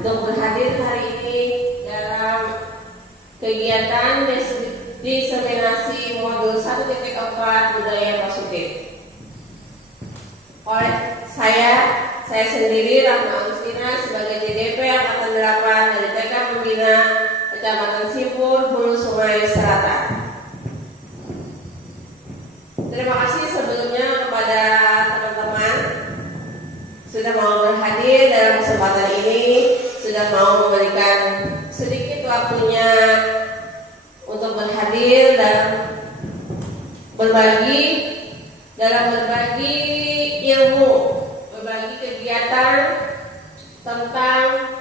untuk berhadir hari ini dalam kegiatan diseminasi modul 1.4 budaya positif. Oleh saya sendiri Rahma Agustina sebagai DDP Angkatan 8 dari TK Pembina Kecamatan Simpur, Hulu Sungai Selatan. Terima kasih sebelumnya kepada teman-teman sudah mau berhadir dalam kesempatan ini, sudah mau memberikan sedikit waktunya untuk berhadir dan berbagi ilmu, berbagi kegiatan tentang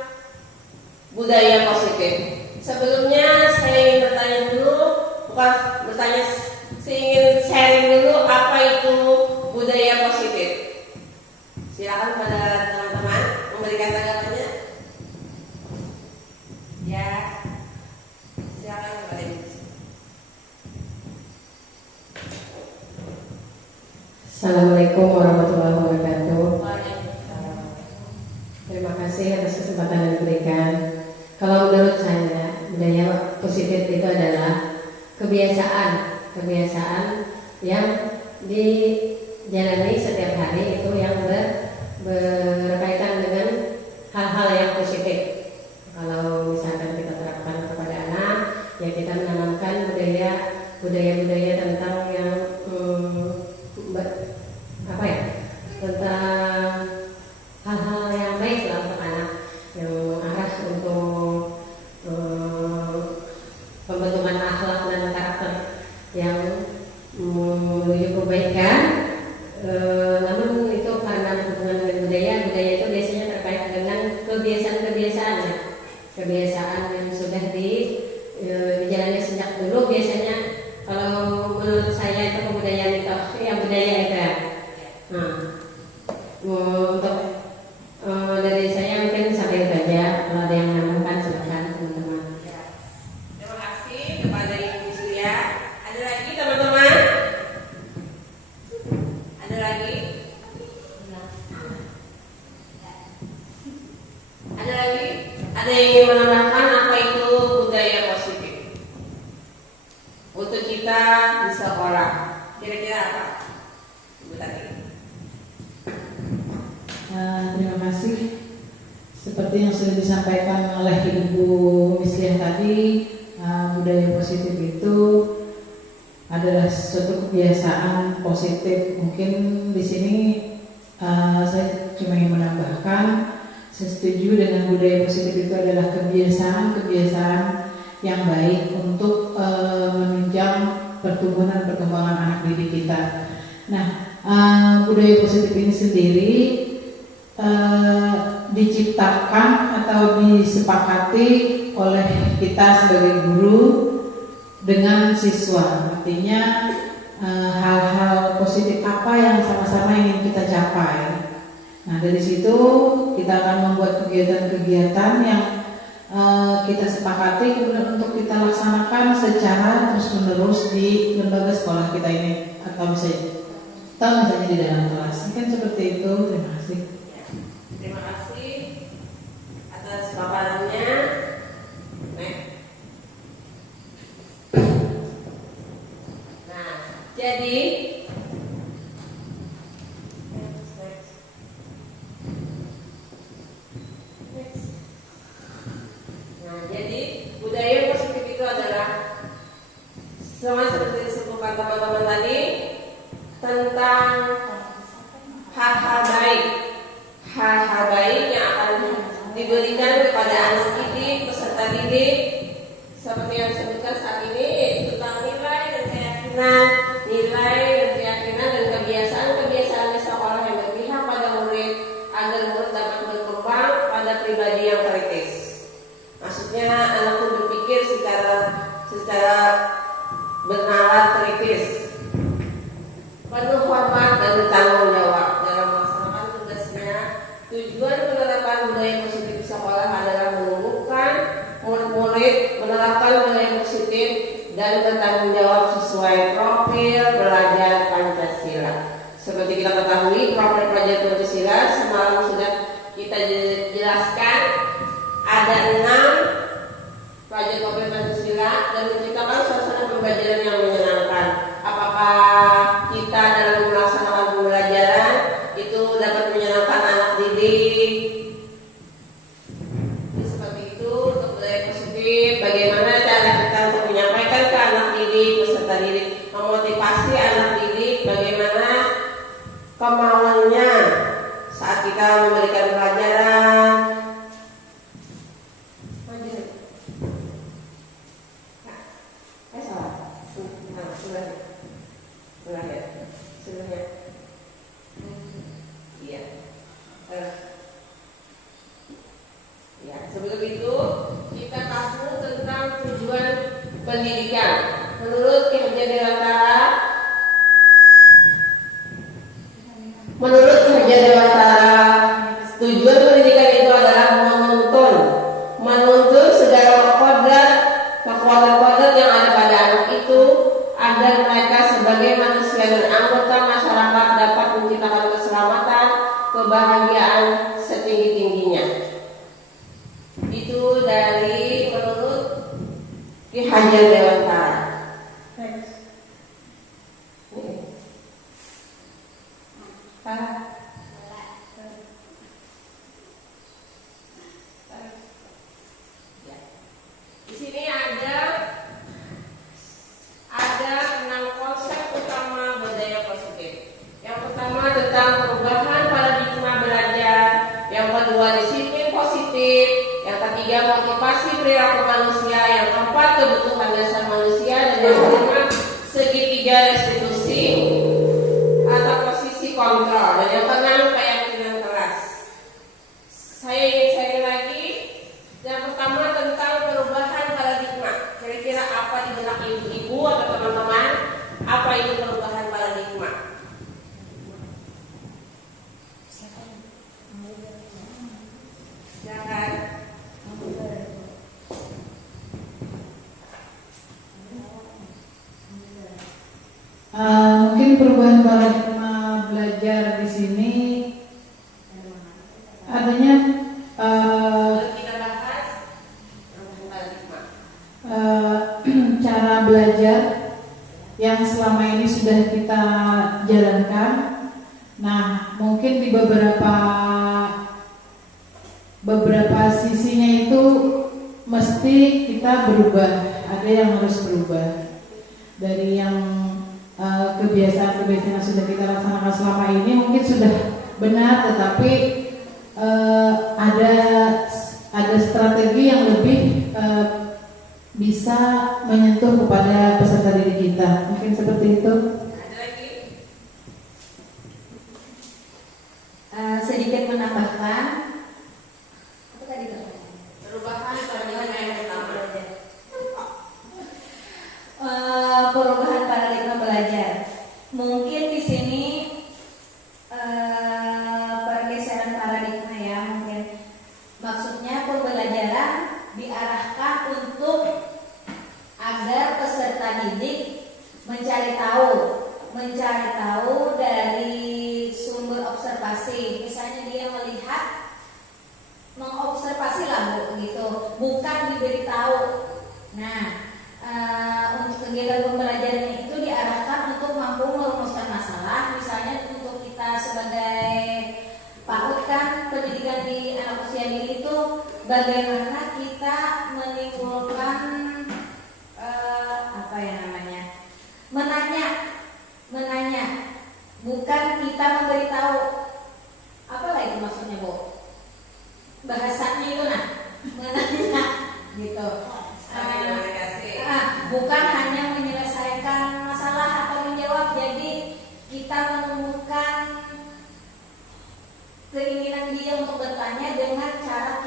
budaya positif. Sebelumnya saya ingin bertanya dulu, saya ingin sharing dulu apa itu budaya positif. Silakan pada teman-teman memberikan tanggapannya. Ya, silakan kepada Ibu. Assalamualaikum warahmatullahi wabarakatuh. Terima kasih atas kesempatan yang diberikan. Kalau menurut saya, budaya positif itu adalah kebiasaan yang dijalani setiap hari itu yang berkaitan dengan hal-hal yang positif. Kalau misalkan kita terapkan kepada anak, ya kita menanamkan budaya-budaya tentang yang tentang hal-hal yang baik lah untuk anak, yang arah untuk pembentukan akhlak dan karakter yang menuju kebaikan. Namun itu karena hubungan dengan budaya itu biasanya terkait dengan kebiasaan yang sudah dijalani sejak dulu. Biasanya kalau menurut saya itu kebudayaan itu yang budaya itu. Untuk dari saya mungkin sampai itu aja. Kalau ada yang menambahkan silakan teman-teman. Terima kasih kepada Ibu Surya. Ada lagi teman-teman? Ada lagi? Ada lagi? Ada yang ingin menambahkan apa itu budaya positif untuk kita di sekolah? Kira-kira apa? Ibu tadi. Terima kasih. Seperti yang sudah disampaikan oleh Ibu Misliah tadi, budaya positif itu adalah suatu kebiasaan positif. Mungkin di sini saya cuma ingin menambahkan, saya setuju dengan budaya positif itu adalah kebiasaan yang baik untuk menunjang pertumbuhan dan perkembangan anak didik kita. Nah, budaya positif ini sendiri diciptakan atau disepakati oleh kita sebagai guru dengan siswa. Artinya hal-hal positif apa yang sama-sama ingin kita capai. Nah, dari situ kita akan membuat kegiatan-kegiatan yang kita sepakati kemudian untuk kita laksanakan secara terus-menerus di lembaga sekolah kita ini, atau misalnya di dalam kelas. Mungkin seperti itu. Terima kasih. Terima kasih atas paparannya. Nah, jadi budaya positif itu adalah sama seperti disebutkan teman-teman tadi tentang hal-hal baik yang akan diberikan kepada anak didik, peserta didik, seperti yang disebutkan saat ini, tentang nilai dan keyakinan dan kebiasaan di sekolah yang berpihak pada murid agar murid dapat berkembang pada pribadi yang kritis. Maksudnya anak pun berpikir secara bernalar kritis, penuh hormat dan bertanggung jawab dalam melaksanakan tugasnya. Tujuan penerapan budaya positif di sekolah adalah menumbuhkan murid-murid menerapkan budaya positif dan bertanggung jawab sesuai profil belajar Pancasila. Seperti kita ketahui, profil belajar Pancasila semalam sudah kita jelaskan ada 6 pelajar Kopel Pancasila dan menciptakan suasana pembelajaran yang menyenangkan. Apakah kita dalam melaksanakan pembelajaran itu dapat menyenangkan anak didik? Seperti itu untuk budaya positif. Bagaimana cara kita untuk menyampaikan ke anak didik, peserta didik, memotivasi anak didik, bagaimana kemauannya saat kita memberikan pelajaran. Sebelum itu kita kasih tentang tujuan pendidikan. Menurut Ki Hajar Dewantara, tujuan pendidikan itu adalah menuntun segala kekuatan yang ada pada anak itu agar mereka sebagai manusia dan anggota masyarakat dapat menciptakan keselamatan, kebahagiaan setinggi-tingginya. Itu dari menurut Ki Hajar Dewantara. Di sini ada 6 konsep utama budaya positif. Yang pertama tentang perubahan paradigma belajar, yang kedua disiplin positif, yang ketiga motivasi perilaku manusia, yang keempat kebutuhan dasar manusia, dan yang kelima segitiga restitusi atau posisi kontrol, dan yang keenam keyakinan kelas. Saya ingin share lagi. Yang pertama tentang perubahan paradigma. Kira-kira apa di benak ibu-ibu atau teman-teman? Apa itu perubahan paradigma? Silakan. Mungkin perubahan paradigma belajar di sini adanya Kita bahas perubahan paradigma. cara belajar yang selama ini sudah kita jalankan. Nah, mungkin di beberapa sisinya itu mesti kita berubah. Ada yang harus berubah dari yang kebiasaan-kebiasaan yang sudah kita laksanakan selama ini mungkin sudah benar, tetapi ada strategi yang lebih bisa menyentuh kepada peserta didik kita. Mungkin seperti itu. Ada lagi? Sedikit menambahkan apa tadi Kak? Perubahan paradigma yang pertama. Perubahan paradigma belajar. Mungkin di sini pergeseran paradigma ya, mungkin maksudnya pembelajaran diarahkan untuk agar peserta didik mencari tahu dari sumber observasi. Misalnya dia melihat, mengobservasi lah Bu, gitu, bukan diberitahu. Nah, untuk kegiatan pembelajaran itu diarahkan untuk mampu merumuskan masalah. Misalnya untuk kita sebagai PAUD kan, pendidikan di anak usia dini itu bagaimana kita menimbulkan menanya, bukan kita memberitahu. Apalah itu maksudnya Bu? Bahasanya itu menanya gitu. Bukan hanya menyelesaikan masalah atau menjawab. Jadi kita menemukan keinginan dia untuk bertanya dengan cara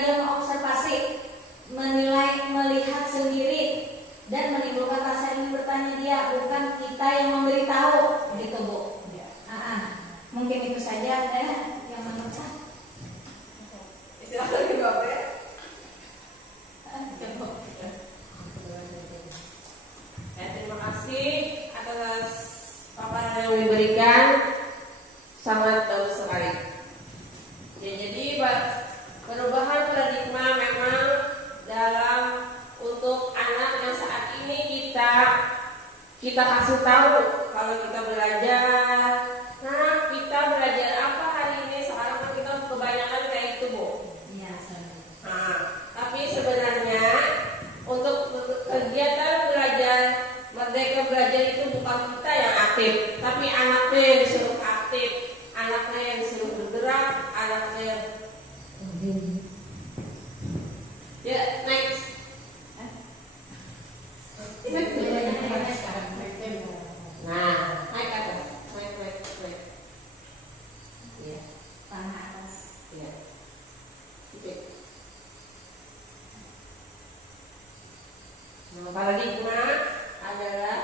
dia mengobservasi, menilai, melihat sendiri dan menimbulkan rasa ingin bertanya dia, bukan kita yang memberitahu gitu Bu. Mungkin itu saja yang menurut kita kasih tahu kalau kita belajar. Nah, kita belajar apa hari ini? Sekarang kan kita kebanyakan kayak itu, Bu. Iya, Nah, tapi sebenarnya untuk kegiatan belajar Merdeka Belajar itu bukan kita yang aktif, tapi anaknya yang disuruh aktif, anaknya yang disuruh bergerak, anaknya. Ya, next. Nah, naik atas, naik. Ya, tanah atas. ya. Oke. Nah, paradigma adalah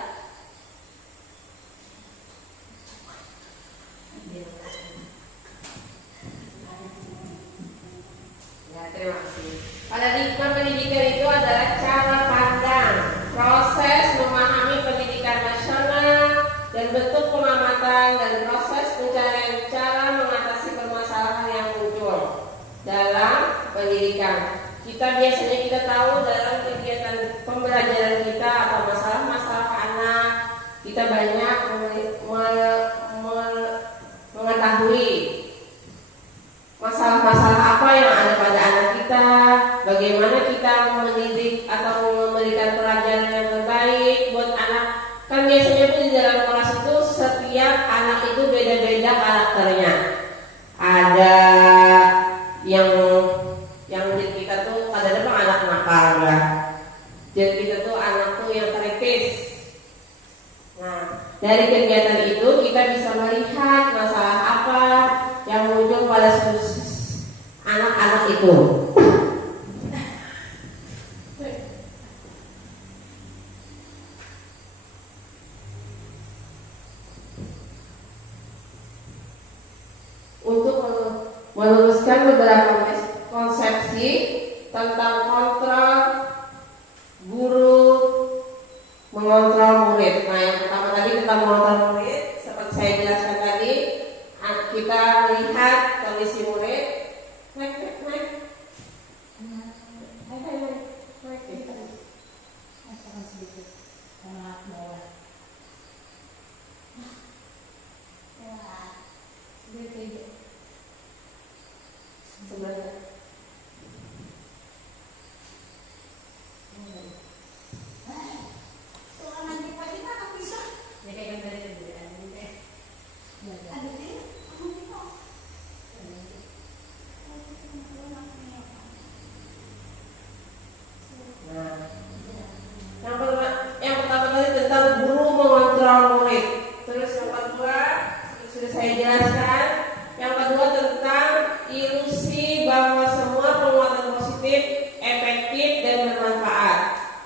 ya, terima kasih. Paradigma pendidikan itu adalah cara pandang, proses memahami pendidikan nasional dan bentuk pengamatan dan proses pencarian cara mengatasi permasalahan yang muncul dalam pendidikan. Kita tahu dalam kegiatan pembelajaran kita atau masalah-masalah anak, kita banyak mengetahui masalah-masalah apa yang ada pada anak kita, bagaimana kita mendidik atau memberikan pelajaran yang terbaik buat anak. Kan biasanya tuh di dalam kelas itu setiap anak itu beda-beda karakternya. Ada yang menjadi kita tuh kadang-kadang anak nakal lah. Jadi kita tuh anak tuh yang kritis. Nah, dari kegiatan itu kita bisa melihat masalah apa yang muncul pada anak-anak itu. Untuk meluruskan beberapa konsepsi tentang kontrol guru mengontrol murid. Nah, yang pertama tadi tentang mengontrol murid, seperti saya jelaskan tadi, kita melihat kondisi murid. Naik. Sedikit tengah bawah. Sebenarnya. Yang pertama tadi tentang guru mengontrol murid. Terus yang kedua sudah saya jelaskan. Yang kedua tentang ilusi bahwa semua penguatan positif efektif dan bermanfaat.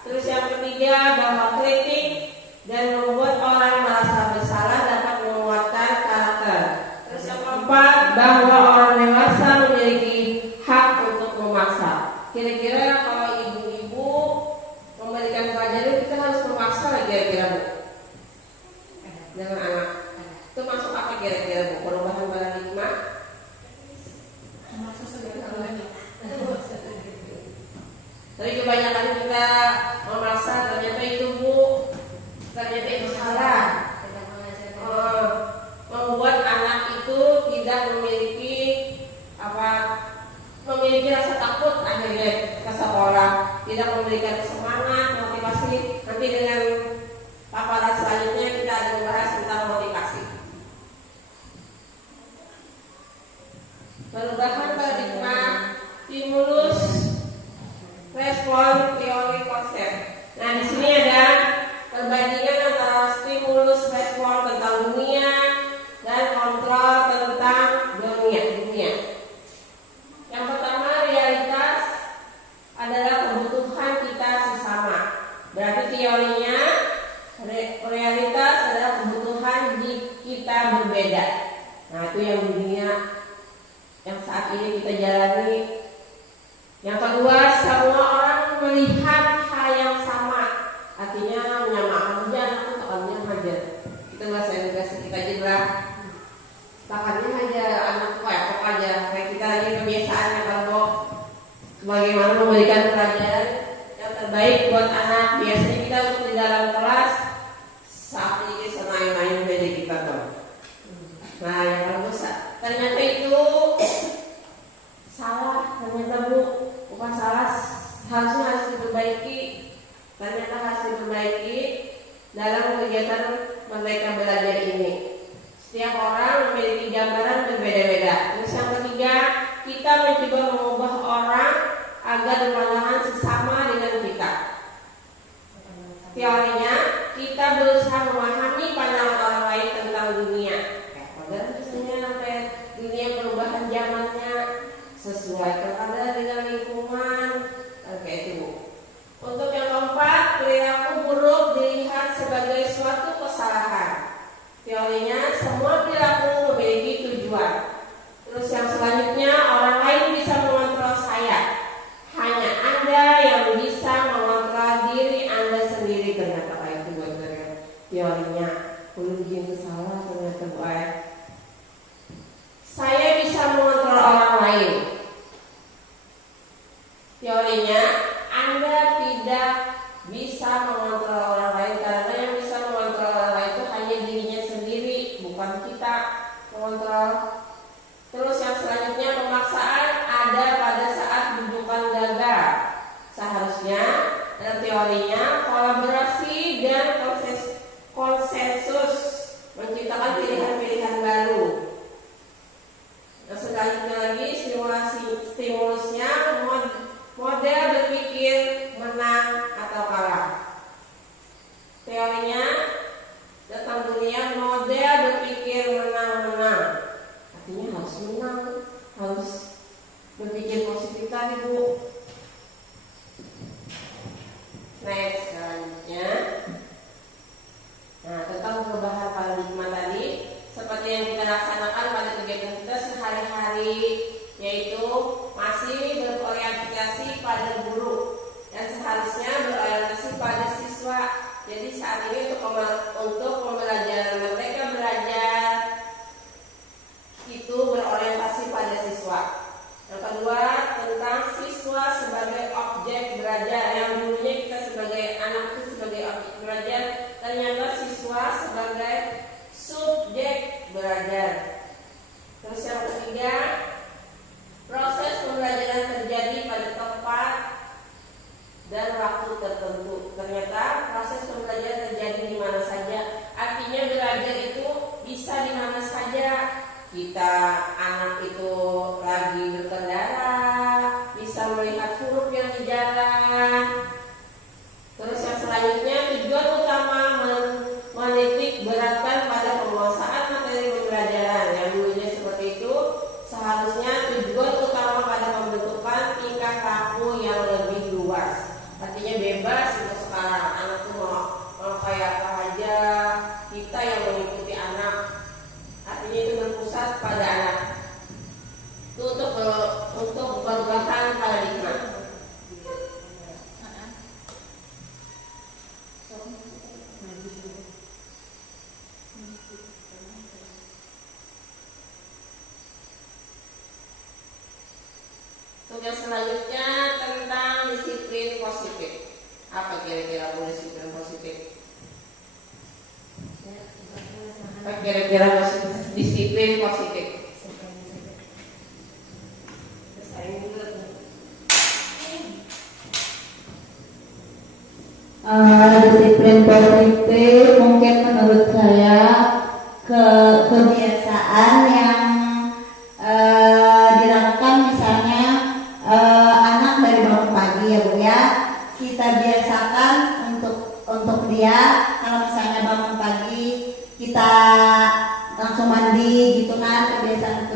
Terus yang ketiga bahwa kritik dan membuat orang merasa bersalah dapat menguatkan karakter. Terus yang keempat bahwa orang dewasa memiliki hak untuk memaksa. Kira-kira kalau ibu-ibu memberikan pelajaran kita harus memaksa lah kira-kira, Bu, dengan anak. Itu masuk apa kira-kira, Bu? Perubahan paradigma? Tapi kebanyakan kita memaksa, ternyata itu, Bu, ternyata itu salah. Membuat anak itu tidak memiliki rasa takut akhirnya ke sekolah, tidak memberikan semangat, motivasi. Nanti dengan paparan selanjutnya kita akan membahas tentang motivasi. Perubahan paradigma, stimulus, respon, teori, konsep. Nah, di sini ada perbandingan antara stimulus, respon tentang dunia dan kontrol tentang dunia. Yang pertama, realitas adalah kebutuhan kita sesama. Berarti teorinya realitas adalah kebutuhan kita berbeda. Nah, itu yang dunia yang saat ini kita jalani. Yang kedua, semua orang melihat hal yang sama. Artinya menyamakan aja, aku takannya aja. Kita bahasa Inggris kita aja lah. Takannya aja, anak kok aja. Kayak kita aja kebiasaannya kalau bagaimana memberikan pelajaran yang terbaik buat anak. Biasanya kita untuk di dalam kelas kita mencoba mengubah orang agar berpandangan sesama dengan kita. Teorinya, kita berusaha memahami pandangan orang lain tentang dunia. Padahal misalnya dunia perubahan zamannya sesuai terkadang dengan lingkungan, kayak itu. Untuk yang keempat, perilaku buruk dilihat sebagai suatu kesalahan. Teorinya, semua perilaku memiliki tujuan. Terus yang selanjutnya, orang lain bisa mengontrol saya. Hanya Anda yang bisa mengontrol diri Anda sendiri. Ternyata kayak itu buat teorinya. Belum salah ternyata buat. Saya bisa mengontrol orang lain. Teorinya, Anda tidak bisa mengontrol orang lain karena yang bisa mengontrol orang lain itu hanya dirinya sendiri, bukan kita mengontrol. Terus yang selanjutnya, pemaksaan ada pada saat bujukan gagal. Seharusnya dalam teorinya kolaborasi dan konsensus menciptakan pilihan-pilihan baru. Yang selanjutnya lagi, stimulusnya model berpikir menang atau kalah. Teorinya tentang dunia model berpikir menang-menang. Artinya harus menang, harus berpikir positif tadi, Bu. Next, selanjutnya. Nah, tentang perubahan paradigma tadi, seperti yang kita laksanakan pada kegiatan kita sehari-hari, yaitu masih berorientasi pada guru dan seharusnya berorientasi pada siswa. Jadi saat ini untuk pembelajaran mereka belajar itu berorientasi pada siswa. Yang kedua, tentang siswa sebagai objek belajar. Yang dulunya kita sebagai anak itu sebagai objek belajar, ternyata siswa sebagai subjek belajar. Terus yang ketiga, proses pembelajaran terjadi pada tempat dan waktu tertentu. Ternyata proses pembelajaran terjadi di mana saja. Artinya belajar itu bisa di mana saja. Kita anak itu lagi berkendara, bisa melihat huruf yang di jalan. Terus yang selanjutnya, tujuan utama menitik beratkan pada penguasaan materi pembelajaran. Yang dulunya seperti itu, seharusnya tujuan utama pada pembentukan tingkah laku yang lebih luas. Artinya bebas untuk sekarang, anak itu mau kayak apa aja, kita yang mengikuti anak. Artinya itu berpusat pada anak. Itu untuk perubahan paradigma. Tugas selanjutnya tentang disiplin positif. Apa kira-kira disiplin positif? Apa kira-kira disiplin positif? Disiplin positif mungkin menurut saya kebiasaan yang dilakukan, misalnya anak dari bangun pagi ya Bu ya, kita biasakan untuk dia kalau misalnya bangun pagi kita langsung mandi gitu kan, kebiasaan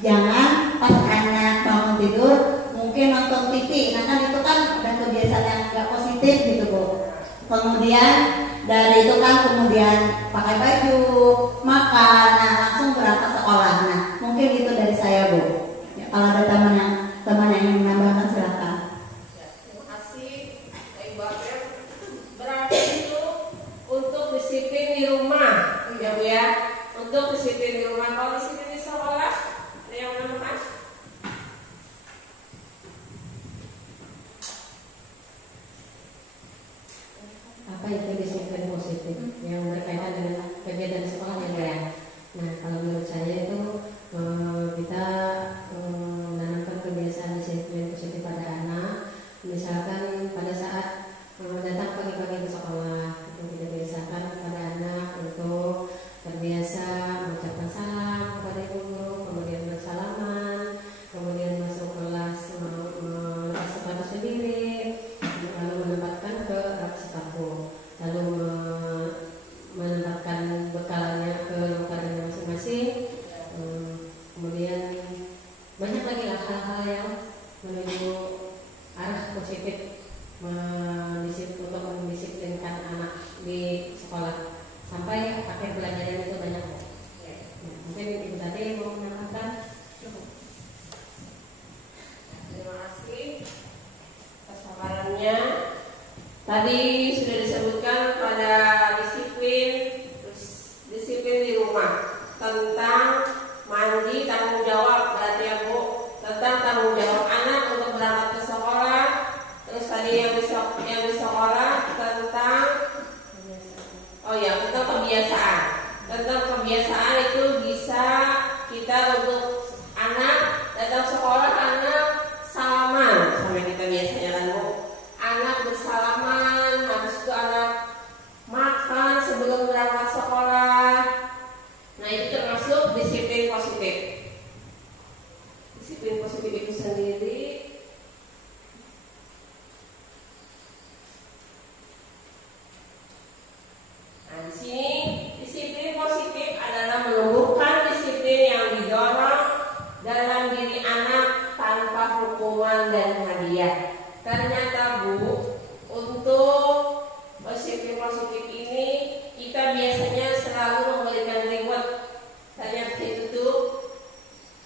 jangan pas anak bangun tidur mungkin nonton TV. Nah kan itu kan udah kebiasaan yang gak positif gitu Bu. Kemudian dari itu kan kemudian pakai baju, makan, nah langsung berangkat sekolah. Nah mungkin itu dari saya Bu ya, kalau ada teman yang ingin menambahkan silakan. Terima kasih Ibu April. Berarti itu untuk disiplin di rumah ya Bu ya. Untuk disiplin di rumah. Kalau disiplin di sekolah ada yang menambahkan? Apa itu disiplin positif yang berkaitan dengan kegiatan sekolah ya? Nah, kalau menurut saya itu kita menanamkan Disiplin positif itu sendiri di sini disiplin positif adalah menumbuhkan disiplin yang didorong dalam diri anak tanpa hukuman dan hadiah. Ternyata Bu, untuk disiplin positif ini kita biasanya selalu memberikan reward. Ternyata itu tuh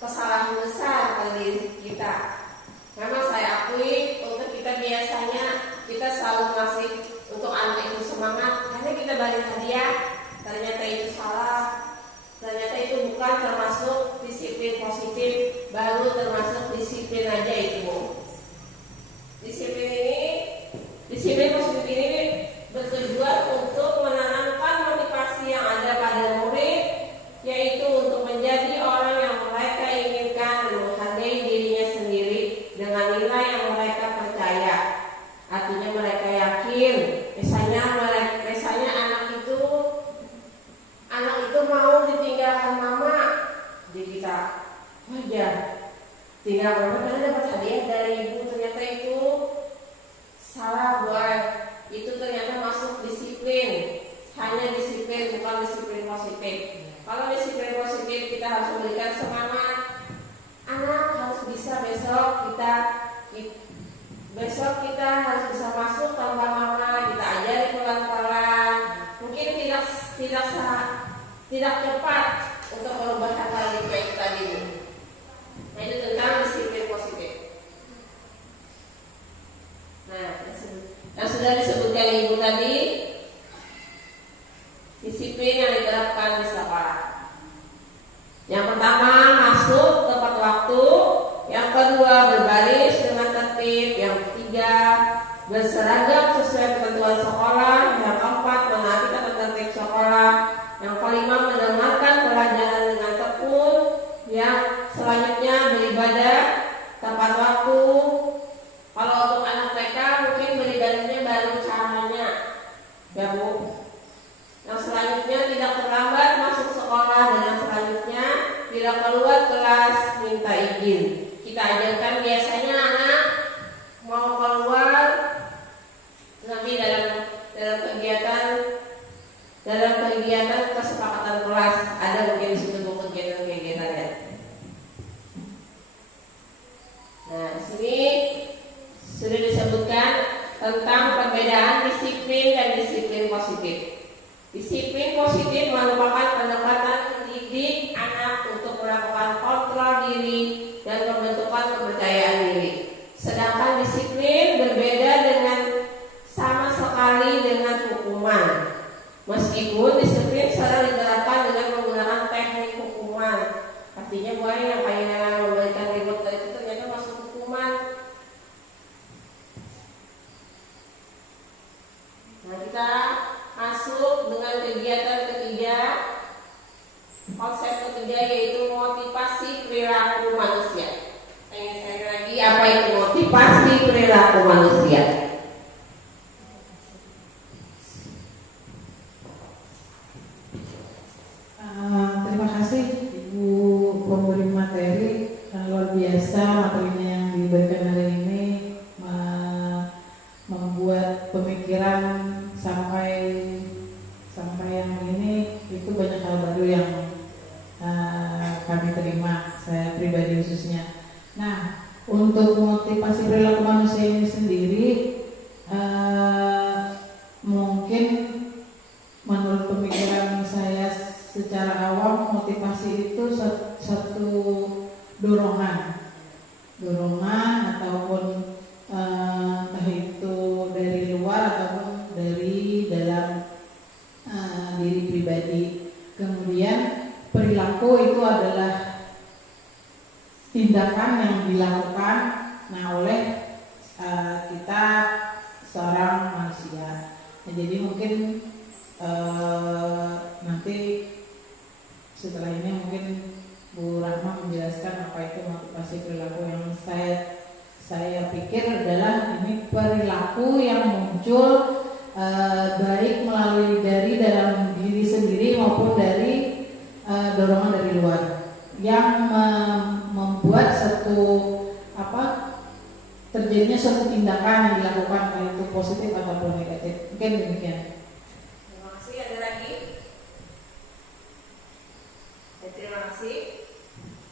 kesalahan besar pada diri kita. Memang saya akui untuk kita biasanya kita selalu ngasih untuk anak itu semangat karena kita beri hadiah. Ternyata itu salah. Ternyata itu bukan termasuk disiplin positif, baru termasuk disiplin aja itu. Disiplin positif ini bertujuan untuk menanamkan motivasi yang ada pada murid, yaitu untuk menjadi orang yang mereka inginkan dan menghargai dirinya sendiri dengan nilai yang mereka percaya. Artinya mereka yakin, misalnya anak itu mau ditinggalkan mama, di kita wajar tinggal mama karena dapat hadiah dari ibu. Ternyata itu salah buat itu, ternyata masuk disiplin, hanya disiplin bukan disiplin positif. Kalau disiplin positif kita harus memberikan semangat, anak harus bisa besok kita harus bisa masuk tanpa mama, kita ajari pelan-pelan. Mungkin tidak cepat untuk merubah paradigma itu tadi. Nah, itu tentang disiplin positif. Nah, yang sudah disebutkan Ibu tadi, disiplin yang diterapkan di sekolah. Yang pertama, masuk tepat waktu. Yang kedua, berbaris dengan tertib. Yang ketiga, berseragam sesuai ketentuan sekolah. Yang keempat, menaati tata tertib sekolah. Yang kelima, mendengarkan pelajaran dengan tekun. Yang selanjutnya, beribadah tepat waktu. Kalau untuk anak TK mungkin beribadahnya baru caranya, ya Bu. Yang selanjutnya tidak terlambat masuk sekolah, dan yang selanjutnya tidak keluar kelas minta izin. Kita ajarkan biasanya anak mau keluar nanti dalam kegiatan kesepakatan kelas, ada mungkin di situ kegiatan-kegiatannya. Nah, di sini sudah disebutkan tentang perbedaan disiplin dan disiplin positif. Disiplin positif merupakan pendekatan mendidik anak untuk melakukan kontrol diri dan pembentukan kepercayaan diri. Sedangkan disiplin berbeda dengan sama sekali dengan hukuman. Meskipun disiplin sering diterapkan dengan menggunakan teknik hukuman. Artinya bukan yang kayak memberikan reward itu ternyata masuk hukuman. Nah, kita masuk dengan kegiatan ketiga, konsep ketiga, yaitu motivasi perilaku manusia. Saya lagi, apa itu motivasi perilaku manusia? Terima kasih Ibu pemberi materi, luar biasa materinya yang diberikan hari ini, membuat pemikiran sampai yang ini. Itu banyak hal baru yang kami terima, saya pribadi khususnya. Nah, untuk motivasi perilaku manusia ini sendiri, mungkin menurut pemikiran saya secara awam, motivasi itu satu dorongan ataupun entah itu dari luar ataupun dari dalam diri pribadi. Kemudian perilaku itu adalah tindakan yang dilakukan oleh kita seorang manusia. Nah, jadi mungkin nanti setelah ini mungkin Bu Rahma menjelaskan apa itu motivasi perilaku. Yang saya pikir adalah ini perilaku yang muncul baik melalui dari dalam diri sendiri maupun dari dorongan dari luar yang membuat satu terjadinya suatu tindakan yang dilakukan baik itu positif ataupun negatif. Mungkin demikian. Terima kasih. Ada lagi? Terima kasih.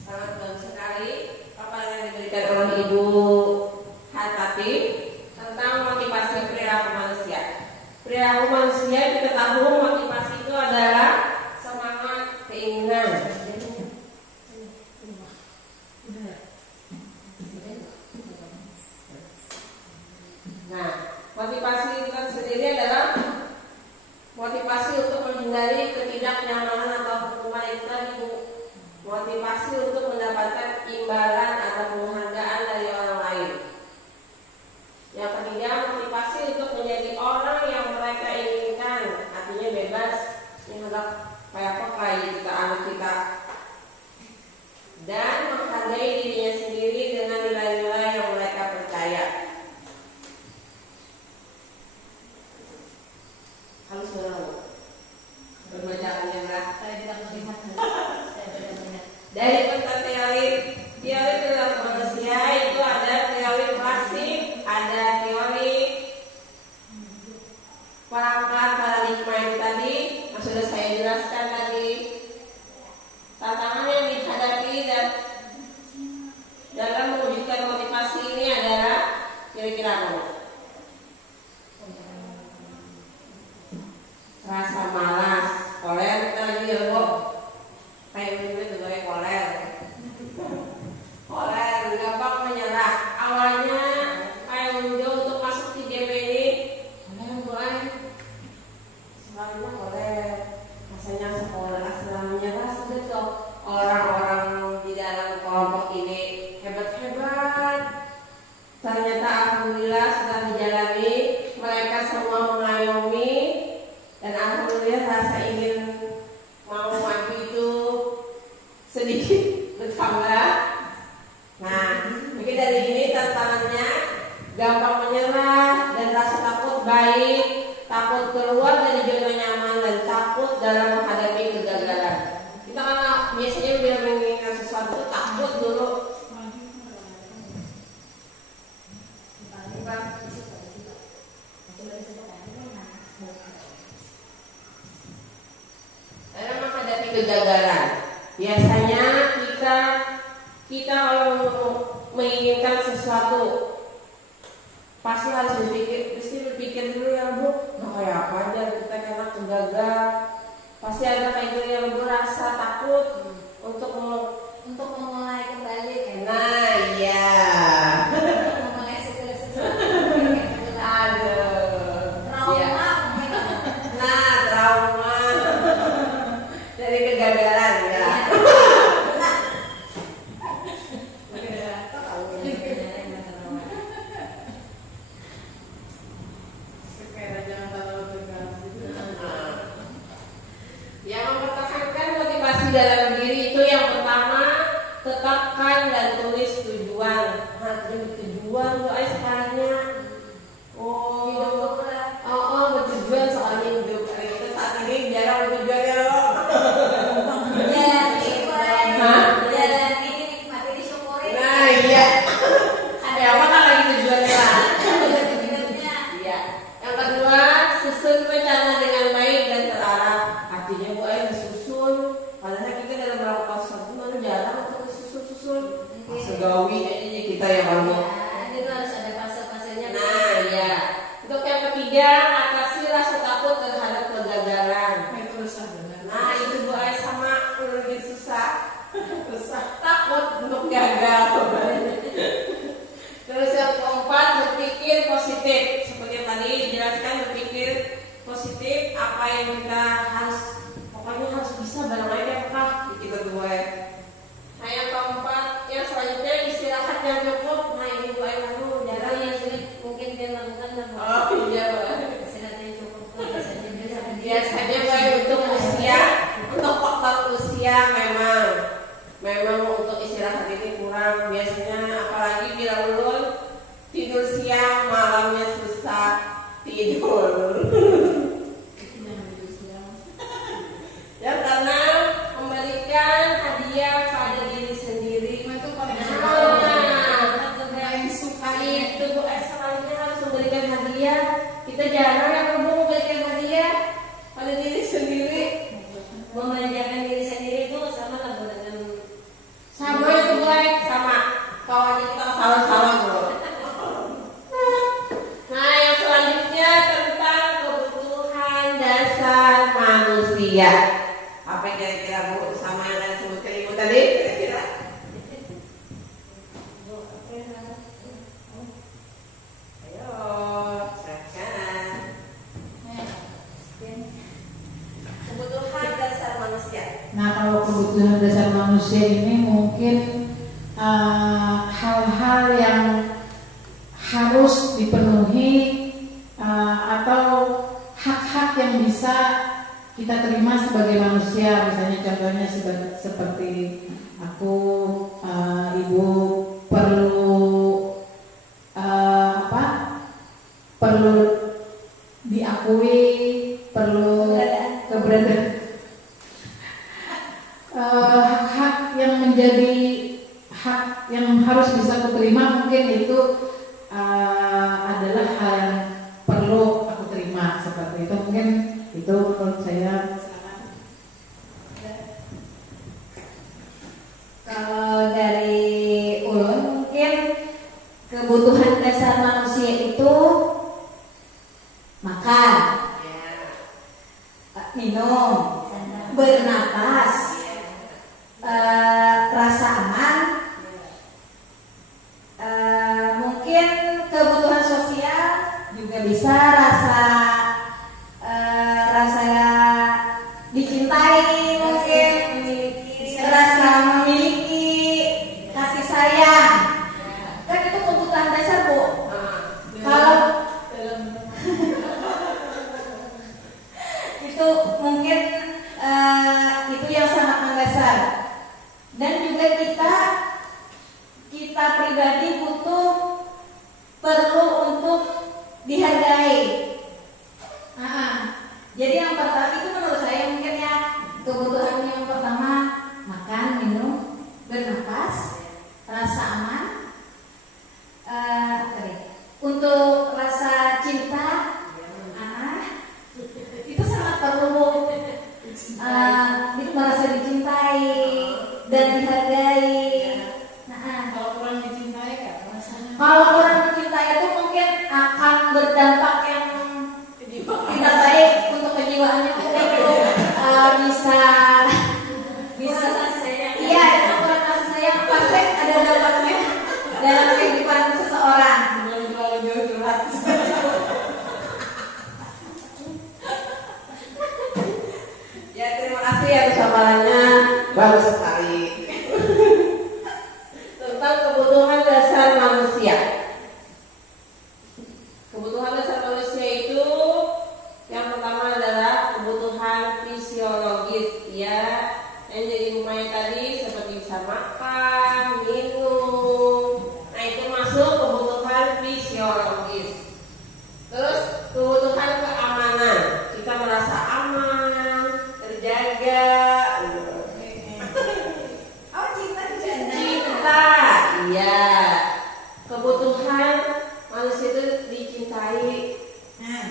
Sangat bagus sekali paparan yang diberikan oleh Ibu Hatati tentang motivasi perilaku manusia. Perilaku manusia kita tahu motivasi itu adalah semangat, keinginan. Nah, motivasi itu sendiri adalah motivasi untuk menghindari ketidaknyamanan atau hukuman itu tadi, Bu. Motivasi untuk mendapatkan imbalan atau penghargaan dari orang lain. Yang ketiga, motivasi untuk menjadi orang yang mereka inginkan, artinya bebas menghadap kayak kita anak kita, dan menghargai dirinya sendiri dengan nilai-nilai yang mereka percaya. Harus berbacaannya lah. Saya tidak melihat. Dari teori perilaku manusia itu ada teori klasik, ada teori perangkat paradigma yang tadi sudah saya jelaskan tadi. Tantangan yang dihadapi dan dalam mewujudkan motivasi ini adalah kira-kira apa? Rasa malas, koler kita lagi ya Bu. Kayak begini juga kayak koler. Koler gampang menyerah. Awalnya kayak unjuk untuk masuk di GP ini, mulai sebenarnya koler. Rasanya sekolah setelah menyerah sudah tuh orang-orang di dalam kelompok ini hebat-hebat. Ternyata alhamdulillah setelah dijalani mereka semua mengayomi. Dan alhamdulillah rasa ingin mau maju itu sedikit bertambah. Nah, mungkin dari ini tantangannya gampang menyerah dan rasa takut baik, takut keluar dari zona nyaman dan takut dalam menghadapi kegagalan. Kita kan biasanya bila menginginkan sesuatu takut dulu. Dalam menghadapi kegagalan, biasanya kita kalau menginginkan sesuatu pasti harus berpikir dulu ya Bu, kayak apa aja kita kena kegagal. Pasti ada kayak yang Bu rasa takut untuk memulai kembali kan. Nah, iya. Memulai segala sesuatu. Aduh. Trauma. Ya. Nah, trauma dari kegagalan ya. Yang mempertahankan motivasi dalam diri itu yang pertama, tetapkan dan tulis tujuan. Bertujuan doa sekarangnya. Bertujuan soalnya hidup kita saat ini jarang bertujuan ya loh. Jalan ini nikmati disyukuri. Nah iya. Ada apa kan lagi tujuannya lah. Iya. Yang kedua, susun rencana dengan baik dan terarah. Artinya Bu Ayu disusun. Padahal kita dalam melakukan sesuatu mana jarang untuk disusun. Segawi aja kita ya kamu. Itu harus ada fase-fasenya. Nah iya. Untuk yang ketiga, atasi rasa takut terhadap kegagalan. Itu susah benar. Nah itu Bu Ayu sama lebih susah. Takut untuk gagal. Terus yang keempat, berpikir positif. Seperti yang tadi dijelaskan, berpikir positif. Apa yang kita pokoknya harus bisa barang aja Pak. Kita dua. Nah yang keempat, yang selanjutnya istirahat yang cukup. Nah ini Bu Ayu jarang yang sulit mungkin dia lakukan. Oh iya Bu Ayu. Istirahat yang cukup. Biasanya Bu Ayu untuk faktor usia memang untuk istirahat ini kurang. Biasanya apalagi bila ulun tidur siang, malamnya susah tidur. Ya karena memberikan hadiah pada diri sendiri. Itu paling Nah, hal-hal yang harus dipenuhi atau hak-hak yang bisa kita terima sebagai manusia. Misalnya contohnya seperti aku, ibu perlu perlu diakui, perlu keberadaan, hak yang menjadi hak yang harus bisa aku terima, mungkin itu adalah hal yang perlu aku terima seperti itu. Mungkin itu menurut saya. Kalau dari ulun mungkin kebutuhan dasar manusia itu makan, minum, bernapas, rasa aman, mungkin kebutuhan sosial juga bisa rasa dicintai, mungkin rasa memiliki kasih sayang, kan itu kebutuhan dasar, Bu. Kalau itu mungkin itu yang sangat mendasar. Dan juga kita pribadi perlu untuk dihargai. Jadi yang pertama itu menurut saya mungkin ya, kebutuhan yang pertama makan, minum, bernapas, rasa aman, untuk rasa cinta, itu sangat perlu. Itu merasa dicintai dan dihargai. Kalau kurang dicintai kan rasanya. Kalau kurang dicintai itu mungkin akan berdampak yang tidak baik untuk kejiwaannya. Bisa iya, itu kurang kasih sayang pasti ada dampaknya dalam kehidupan seseorang. Ya, terima kasih atas amalannya, bagus sekali. Tentang kebutuhan dasar manusia. Kebutuhan dasar manusia itu yang pertama adalah kebutuhan fisiologis, ya. Yang jadi rumahnya tadi seperti bisa makan, minum. Nah, itu masuk kebutuhan fisiologis. Terus kebutuhan keamanan, kita merasa aman, terjaga. Cinta, iya. Kebutuhan manusia itu dicintai.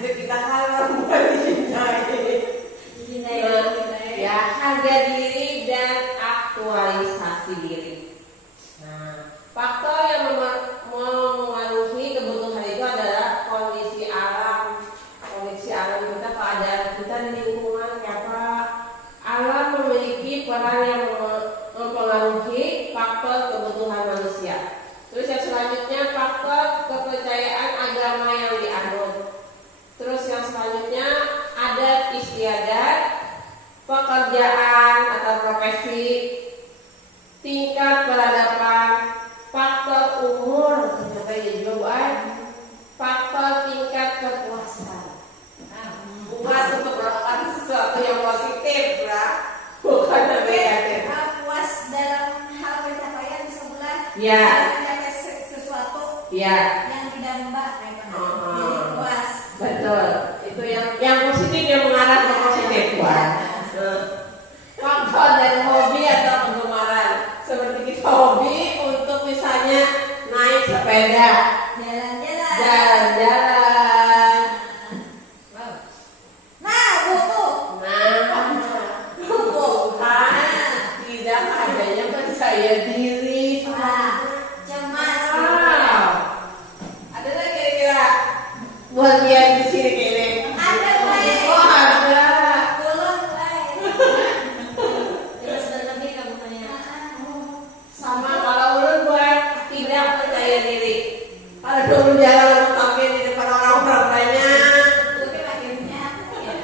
Kita kalau bukan dicintai. Ya, harga diri dan aktualisasi diri. Nah, faktor yang memenuhi kebutuhan itu adalah kondisi alam. Kondisi alam kita, keadaan kita di lingkungan apa. Alam memiliki peran yang mempengaruhi faktor kebutuhan manusia. Terus yang selanjutnya faktor kepercayaan agama yang dianut. Terus yang selanjutnya adat istiadat, pekerjaan atau profesi, tingkat peradaban, faktor umur, ternyata ya juga faktor tingkat kepuasan. Puas untuk melakukan sesuatu yang positif, bukan negatif. Puas dalam hal pencapaian sebulan, Ya. mencapai sesuatu Ya. yang didamba, jadi puas. Betul. Itu yang positif, yang mengarah ke positif. Faktor dari hobi atau kegemaran, seperti kita hobi untuk misalnya naik sepeda, jalan-jalan. Nah, buku. Bukan tidak adanya percaya diri. Cemas. Ada lagi kira-kira buat dia di sini kayaknya. Ada mulai. Oh, ada. Belum mulai. Terus dan lebih kamu tanya. Sama kalau ulun buat tidak percaya diri. Kalau ulun jalan tampil di depan orang-orang banyak. Tapi akhirnya ya.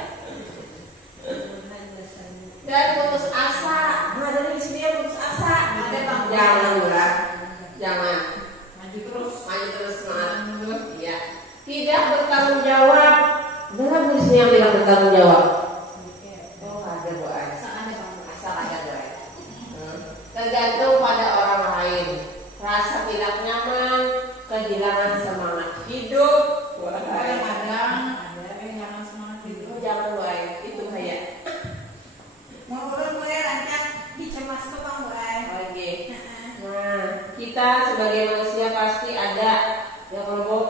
Dan putus asa. Nah, dari sini yang putus asa. Ada bang. Jangan, yang tidak bertanggung jawab? Oh, ada Bu Ai. Asal ada Bang. Asal ada Bu Ai. Tergantung pada orang lain. Rasa tidak nyaman, kehilangan semangat hidup. Kadang-kadang ada kehilangan semangat hidup. Jangan Bu Ai, itu kayak. Ngobrol mulai rancang dicemas tuh Bang Boy. Oke. Nah, kita sebagai manusia pasti ada yang kelompok.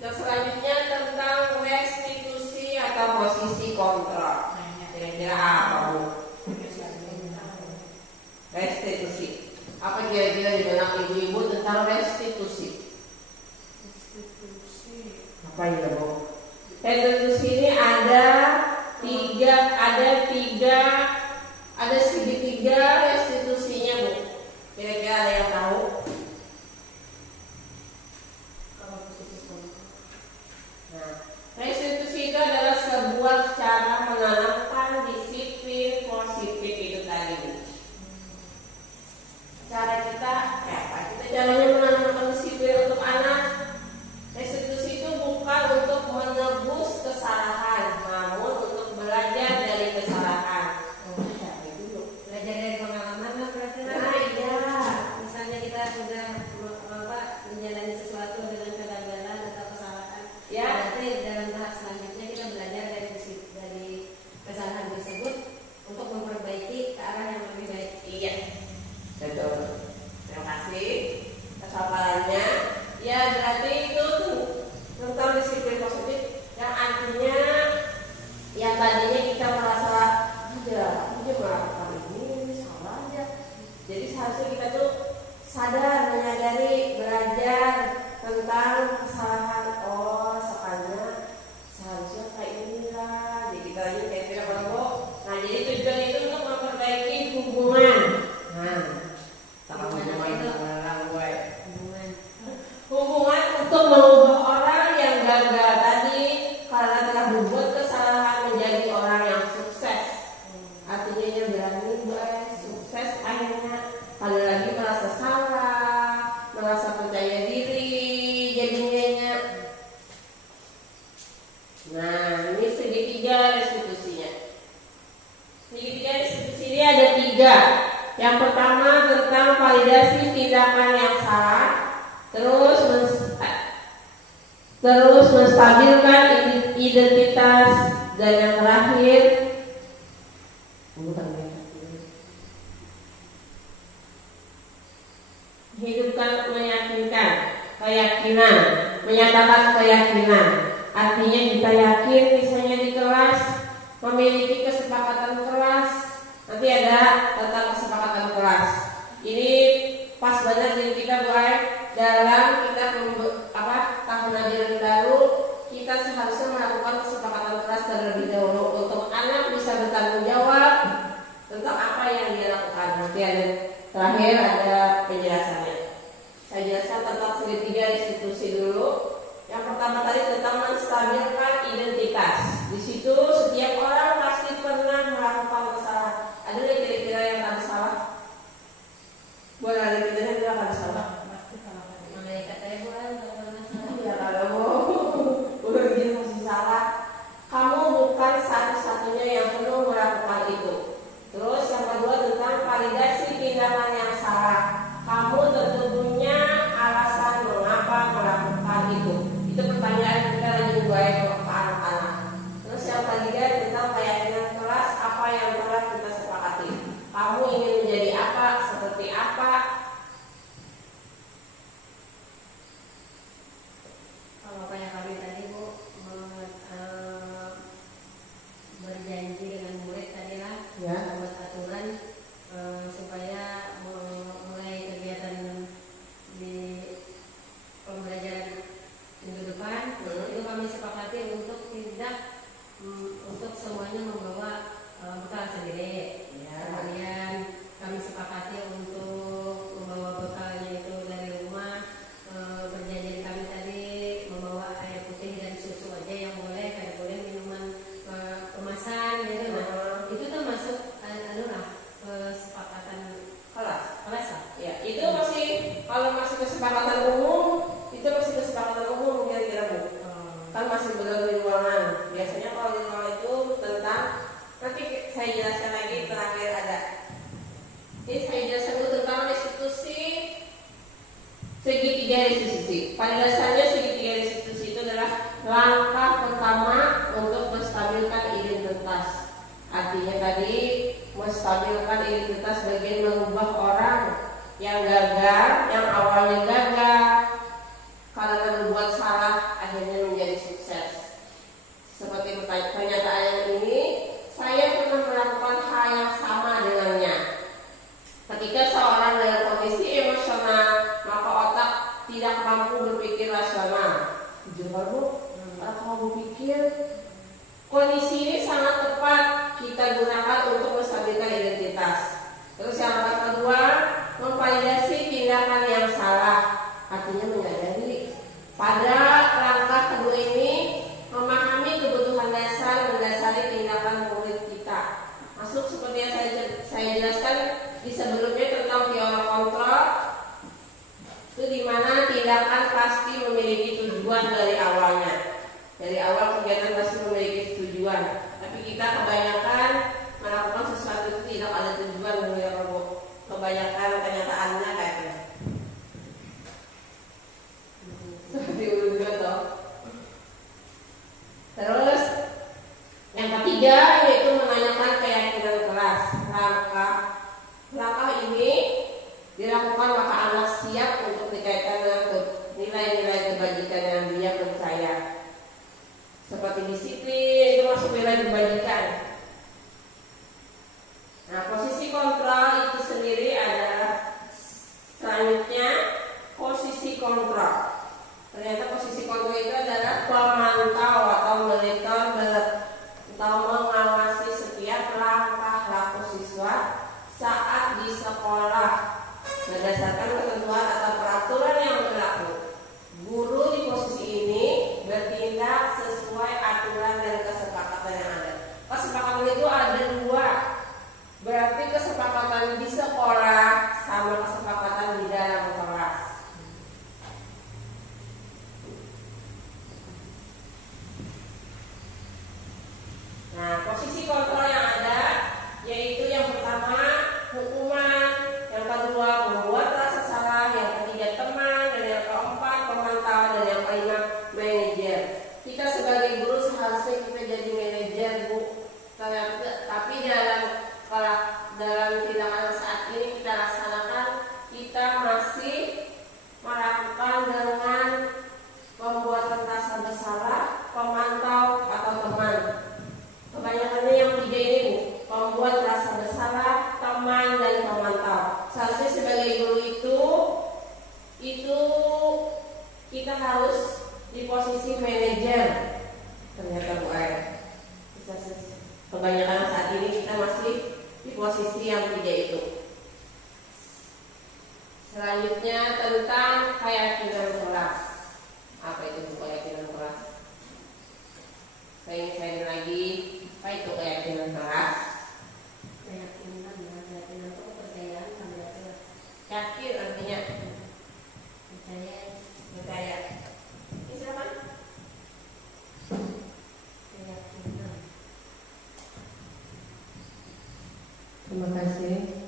Yang selanjutnya tentang restitusi atau posisi kontrol. Kira-kira apa Bu? Restitusi. Apa kira-kira di benak ibu-ibu tentang restitusi? Apa ya Bu? Restitusi ini ada segitiga restitusinya Bu. Kira-kira ada yang tahu? Nah, restitusi itu adalah sebuah cara menanamkan disiplin positif itu tadi. Cara kita apa? Kita caranya menanamkan disiplin untuk anak. Restitusi itu bukan untuk menebus kesalahan, namun untuk belajar dari kesalahan. Belajar dari pengalaman lah berarti. Nah, iya. Misalnya kita sudah menjalani sesuatu dengan kegagalan atau kesalahan, Ya. berarti dalam tahap selanjutnya kita belajar dari kesalahan tersebut untuk memperbaiki ke arah yang lebih baik. Iya, betul. Terima kasih atas paparannya. Ya, berarti itu tentang disiplin positif yang artinya yang tadinya kita merasa aja melakukan ini salah aja. Jadi seharusnya kita tuh sadar, menyadari, belajar tentang kesalahan. Oh, sekalinya seharusnya kayak inilah. Jadi kita lagi kayak tidak kelompok. Nah, jadi tujuan itu untuk memperbaiki hubungan. Nah, hubungan untuk mengubah orang yang gagal tadi karena telah berbuat kesalahan menjadi orang yang sukses. Artinya dia berani buat sukses, akhirnya kalau lagi merasa salah, merasa percaya diri jadinya. Nah, ini segitiga restitusinya. Segitiga restitusi ini ada 3. Yang pertama tentang validasi tindakan yang salah, terus menstabilkan identitas, dan yang terakhir hidupkan menyatakan keyakinan. Artinya kita yakin misalnya di kelas memiliki kesepakatan kelas. Nanti ada tentang kesepakatan kelas. Ini pas banget jadi kita buat dalam kita tahun ajaran baru, kita seharusnya melakukan kesepakatan kelas terlebih dahulu untuk anak bisa bertanggung jawab tentang apa yang dia lakukan. Nanti ada terakhir ada penjelasannya. Saya jelaskan tentang segitiga institusi dulu. Yang pertama tadi tentang menstabilkan identitas. Di situ setiap orang pasti pernah melakukan kesalahan. Ada nggak kira-kira yang tadi salah? Boleh ada kita yang tidak akan salah. Pasti salah. Malaikat saya bukan Ya kalau begini masih salah. Kamu bukan satu-satunya yang perlu melakukan itu. Terus yang kedua tentang validasi tindakan yang salah. Kamu tentu punya alasan mengapa melakukan itu. Itu pertanyaan kita lagi buat ke anak-anak. Terus yang ketiga tentang keyakinan kelas, apa yang telah kita sepakati. Kamu ingin menjadi apa, seperti apa. kalau kayak kami tadi Bu berjanji dengan murid tadi lah, Ya. membuat aturan supaya mulai kegiatan di pembelajaran minggu depan itu kami sepakati untuk tidak untuk semuanya membawa bekal sendiri. Ya. Kemudian kami sepakati untuk membawa bekalnya itu dari rumah. Perjanjian kami tadi membawa air putih dan susu aja yang boleh, tidak boleh minuman kemasan gitu. Nah, itu termasuk kesepakatan Kelas. kelas lah. Ya, itu masih kalau masih kesepakatan umum, itu masih kesepakatan umum kira-kira Bu. saya jelaskan lagi terakhir ada. Ini saya jelaskan dulu tentang restitusi segitiga restitusi. Pada dasarnya segitiga restitusi itu adalah langkah pertama untuk menstabilkan identitas. Artinya tadi menstabilkan identitas bagian mengubah orang yang gagal, yang awalnya gagal karena berbuat salah akhirnya menjadi sukses. Seperti pernyataan yang ini, saya pernah melakukan hal yang sama dengannya. Ketika seorang dalam kondisi emosional, maka otak tidak mampu berpikir rasional. Jujur Bu, kalau kamu berpikir, kondisi ini sangat tepat kita gunakan untuk menstabilkan identitas. Terus yang kedua, memvalidasi tindakan yang salah, artinya menyadari. Pada langkah kedua ini, memahami kebutuhan dasar mendasari tindakan murid kita. Masuk seperti yang saya jelaskan di sebelumnya tentang teori kontrol, itu dimana tindakan pasti memiliki tujuan dari awalnya. Dari awal kegiatan pasti memiliki tujuan, tapi kita kebanyakan melakukan sesuatu itu tidak ada tujuan. Kebanyakan kenyataannya kayak gitu. Seperti dulu toh. Terus yang ketiga yaitu menanyakan keyakinan kelas. Langkah ini dilakukan maka anak siap untuk dikaitkan dengan nilai-nilai kebajikan yang dia percaya. Seperti disiplin itu masuk nilai kebajikan. Nah, posisi kontrol itu sendiri adalah selanjutnya posisi kontrol. Ternyata posisi kontrol itu adalah pemantau atau monitor atau mengawasi setiap langkah laku siswa saat di sekolah berdasarkan ketentuan atau peraturan yang berlaku. Guru di posisi ini bertindak sesuai aturan dan kesepakatan yang ada. Kesepakatan itu ada dua. Berarti kesepakatan di sekolah sama kesepakatan di dalam kelas. Nah, posisi kontrol yang ada yaitu yang pertama hukuman, yang kedua membuat rasa salah, yang ketiga teman, dan yang keempat pemantau, dan yang kelima manajer. Kita sebagai guru seharusnya kita jadi manajer, Bu. Tapi dalam tindakan saat ini kita laksanakan, kita masih melakukan dengan membuat rasa bersalah, pemantau atau teman. Kebanyakannya yang tiga ini, Bu, membuat rasa bersalah, teman, dan pemantau. Seharusnya sebagai guru itu kita harus di posisi manajer. Ternyata Bu kebanyakan saat ini kita masih di posisi yang tiga itu. Selanjutnya tentang keyakinan kelas. Apa itu keyakinan kelas? Saya ingin share lagi. Apa itu keyakinan kelas? Keyakinan itu kepercayaan pada kelas. Yakin artinya percaya. Ini silakan. Keyakinan. Terima kasih.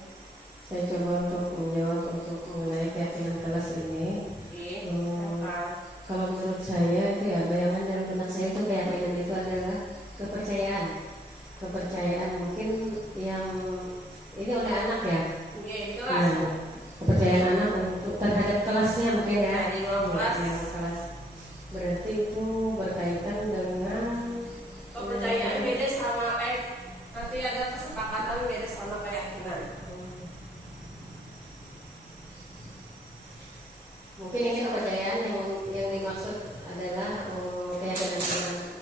Saya coba untuk menjawab untuk mengenai keyakinan kelas ini. Kalau menurut saya itu ya bayangan dalam benak saya itu keyakinan itu adalah kepercayaan mungkin yang ini oleh anak ya. Kelas. Kepercayaan anak terhadap kelasnya mungkin ya. Kelas. Berarti itu berkaitan dengan Kepercayaan beda sama nanti ada kesepakatan beda sama keyakinan. Mungkin ini kepercayaan yang dimaksud adalah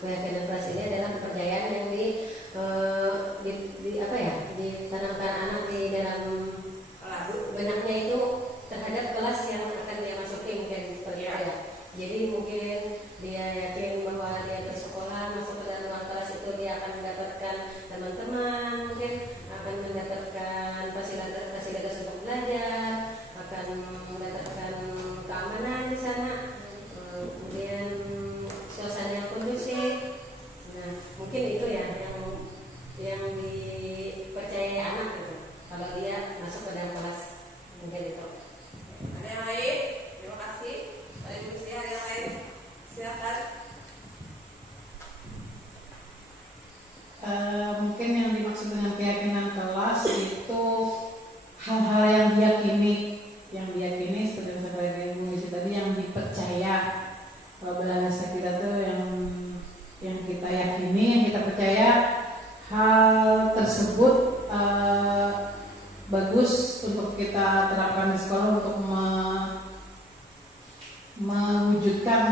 keyakinan kelas ini adalah kepercayaan yang ditanamkan anak di dalam benaknya itu terhadap kelas yang akan dia masuki mungkin seperti itu ya. Jadi mungkin dia yakin bahwa dia ke sekolah masuk ke dalam kelas itu dia akan mendapatkan teman-teman, mungkin akan mendapatkan fasilitas untuk belajar, akan mendapatkan keamanan di sana, kemudian suasana yang kondusif. Nah, mungkin itu ya yang yang diyakini seperti yang sampaikan Ibu Misi tadi, yang dipercaya. Kalau bahasa kita tuh yang kita yakini, yang kita percaya, hal tersebut bagus untuk kita terapkan di sekolah untuk mewujudkan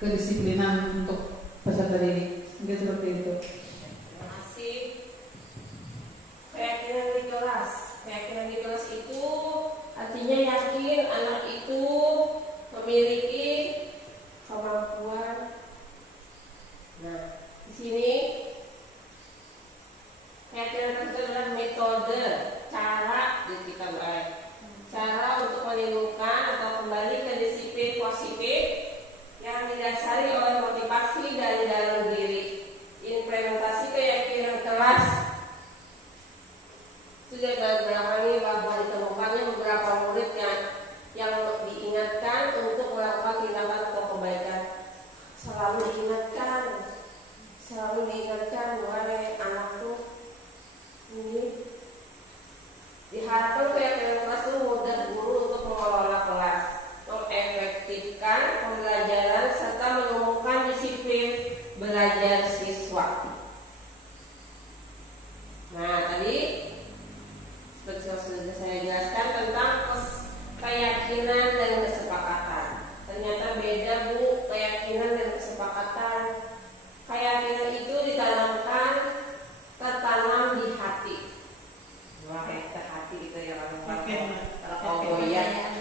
kedisiplinan untuk peserta didik. Mungkin seperti itu. Terima kasih. Keyakinan di kelas. Keyakinan di kelas itu artinya yakin anak itu memiliki kemampuan. Nah, di sini keyakinan itu adalah metode, cara kita belajar, cara untuk menimbulkan atau kembali ke disiplin positif yang didasari oleh motivasi dari dalam diri. Implementasi keyakinan kelas sudah belakangan bahwa ditemukannya beberapa murid yang diingatkan untuk melakukan tindakan atau kebaikan. Selalu diingatkan bahwa anak tuh ini diharapkan keyakinan kelas itu mudah guru untuk mengelola kelas, mengefektifkan pembelajaran serta menumbuhkan disiplin belajar siswa. Nah, tadi seperti yang sudah saya jelaskan tentang keyakinan dan kesepakatan. Ternyata beda Bu, keyakinan dan kesepakatan. Keyakinan itu tertanam di hati. Wah, ke hati itu ya kalau goyang.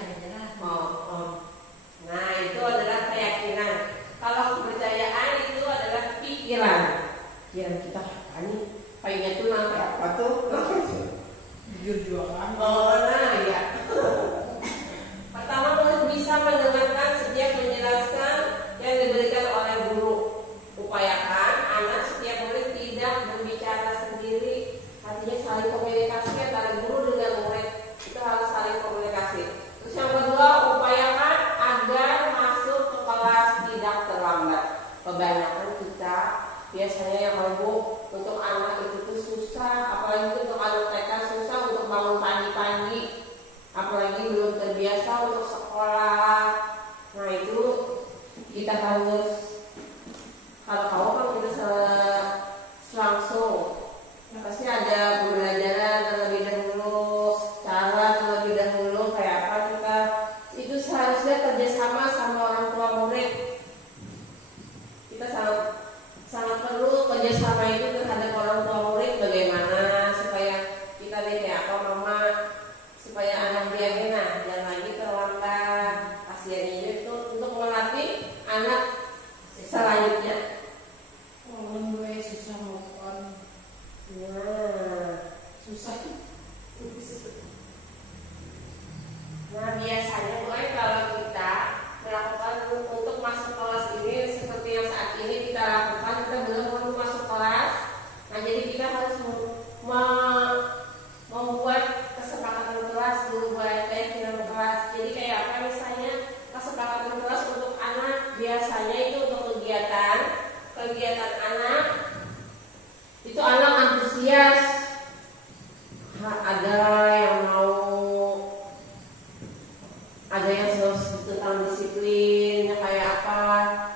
Nah, itu adalah keyakinan. Kalau kepercayaan itu adalah pikiran. Pikiran kita ini pengennya tuh nanti apa tuh? Jujur jualan. Oh, nah ya. Pertama, murid bisa mendengarkan setiap penjelasan yang diberikan oleh guru. Upayakan anak setiap murid tidak berbicara sendiri. Artinya saling komunikasi antara guru dengan murid. Itu harus saling komunikasi. Terus yang kedua, upayakan agar masuk ke kelas tidak terlambat. Kebanyakan kita biasanya yang mabuk untuk anak itu tuh susah, apalagi untuk anak TK susah untuk bangun pagi-pagi, apalagi belum terbiasa untuk sekolah. Nah itu kita harus, kalau kamu kan kita langsung pasti ada pembelajaran terlebih dahulu, cara terlebih dahulu kayak apa kita itu seharusnya kerjasama sama orang tua murid. Kita sangat perlu kerjasama itu terhadap orang tua murid, bagaimana supaya kita nih kayak apa mama, supaya anak dia enak dan lagi terlambat. Kasihan itu untuk melatih anak selanjutnya. Gue susah move on. Nah, Susah. Nah biasanya mulai kalau kita melakukan untuk masuk kelas ini seperti yang saat ini kita lakukan, kita belum perlu masuk kelas. Nah jadi kita harus membuat kesepakatan kelas dulu, buat keyakinan kelas. Jadi kayak apa misalnya kesepakatan kelas untuk anak, biasanya itu untuk kegiatan anak itu anak antusias. Ada yang tentang disiplinnya kayak apa,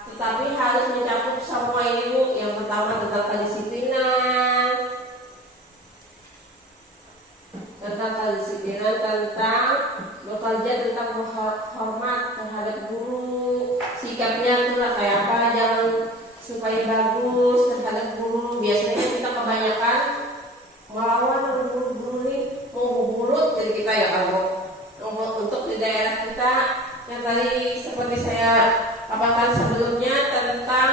tetapi harus mencakup semua ini Bu. Yang pertama tentang kedisiplinan, tentang bekerja, tentang hormat terhadap guru, sikapnya itu kayak apa, jangan supaya bagus terhadap guru. Biasanya kita kebanyakan melawan guru nih, mau bulut jadi kita ya kan Bu. Untuk di daerah kita yang tadi seperti saya paparkan sebelumnya tentang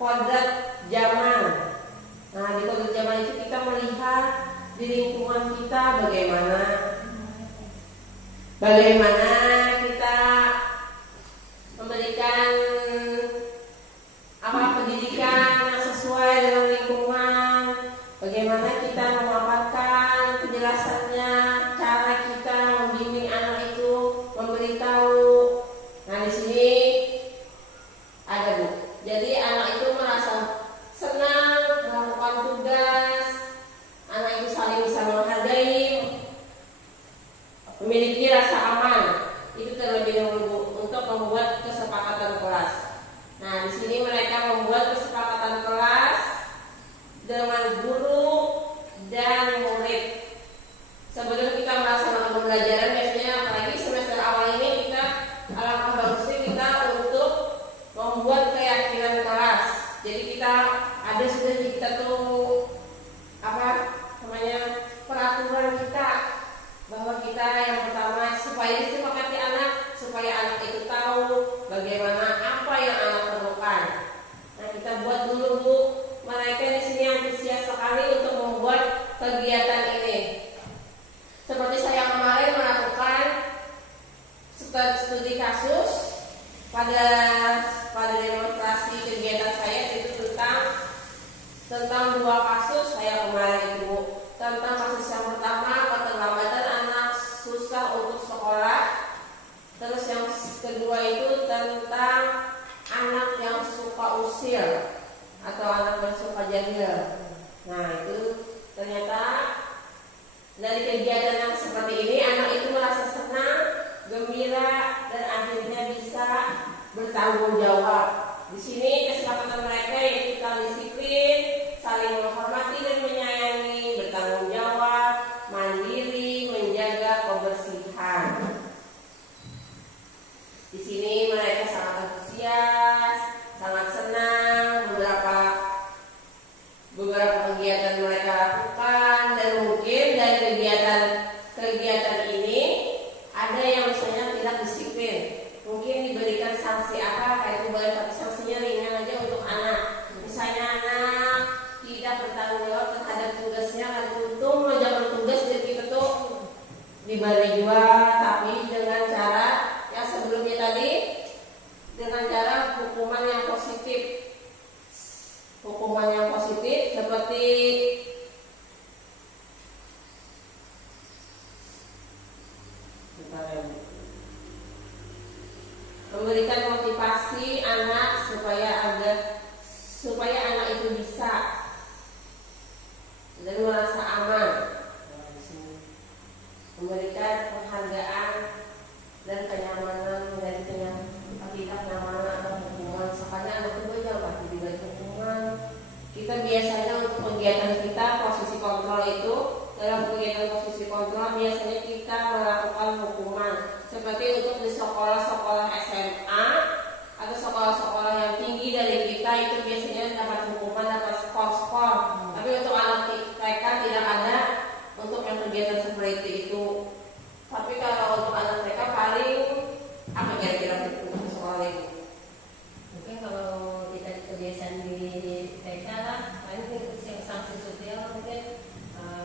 kodrat zaman. Nah di kodrat zaman itu kita melihat di lingkungan kita bagaimana kita memberikan pendidikan yang sesuai dengan lingkungan, bagaimana kita memaparkan penjelasannya, cara kita membimbing anak itu, memberitahu. Nah di sini ada Bu. Jadi anak itu merasa senang melakukan tugas, anak itu saling bisa menghargai, memiliki rasa aman studi kasus pada demonstrasi kegiatan saya itu tentang 2 kasus saya kemarin itu, tentang kasus yang pertama keterlambatan anak susah untuk sekolah, terus yang kedua itu tentang anak yang suka usil atau anak yang suka jahil. Nah itu ternyata dari kegiatan yang seperti ini anak itu merasa senang, gembira, dan akhirnya bisa bertanggung jawab. Di sini kesepakatan mereka yaitu tentang disiplin, saling menghormati dan menyayangi, bertanggung jawab, mandiri, menjaga kebersihan. Di sini mereka sangat antusias, sangat senang. Beberapa kegiatan mereka lakukan, dan mungkin dari kegiatan ini ada yang misalnya tidak disiplin, mungkin diberikan sanksi apa kayak itu boleh, tapi sanksinya ringan aja untuk anak. Misalnya anak tidak bertanggung jawab terhadap tugasnya, kan untung menjalankan tugas dari kita tuh diberi juga, tapi dengan cara yang sebelumnya tadi, dengan cara hukuman yang positif. Hukuman yang positif seperti memberikan motivasi anak supaya anak itu bisa dan merasa aman. Memberikan penghargaan dan kenyamanan dari kenyamanan atau hukuman. Sekali anak itu jangan pasti diberi hukuman. Kita biasanya untuk kegiatan kita posisi kontrol itu, dalam kegiatan posisi kontrol biasanya kita melakukan hukuman. Seperti untuk di sekolah-sekolah SMA atau sekolah-sekolah yang tinggi dari kita itu biasanya dapat hukuman, dapat skor-skor. Tapi untuk anak TK tidak ada untuk yang kegiatan seperti itu. Tapi kalau untuk anak TK paling apa kira-kira untuk sekolah ini? Mungkin kalau kita kebiasaan di TK lah, paling sanksi sosial mungkin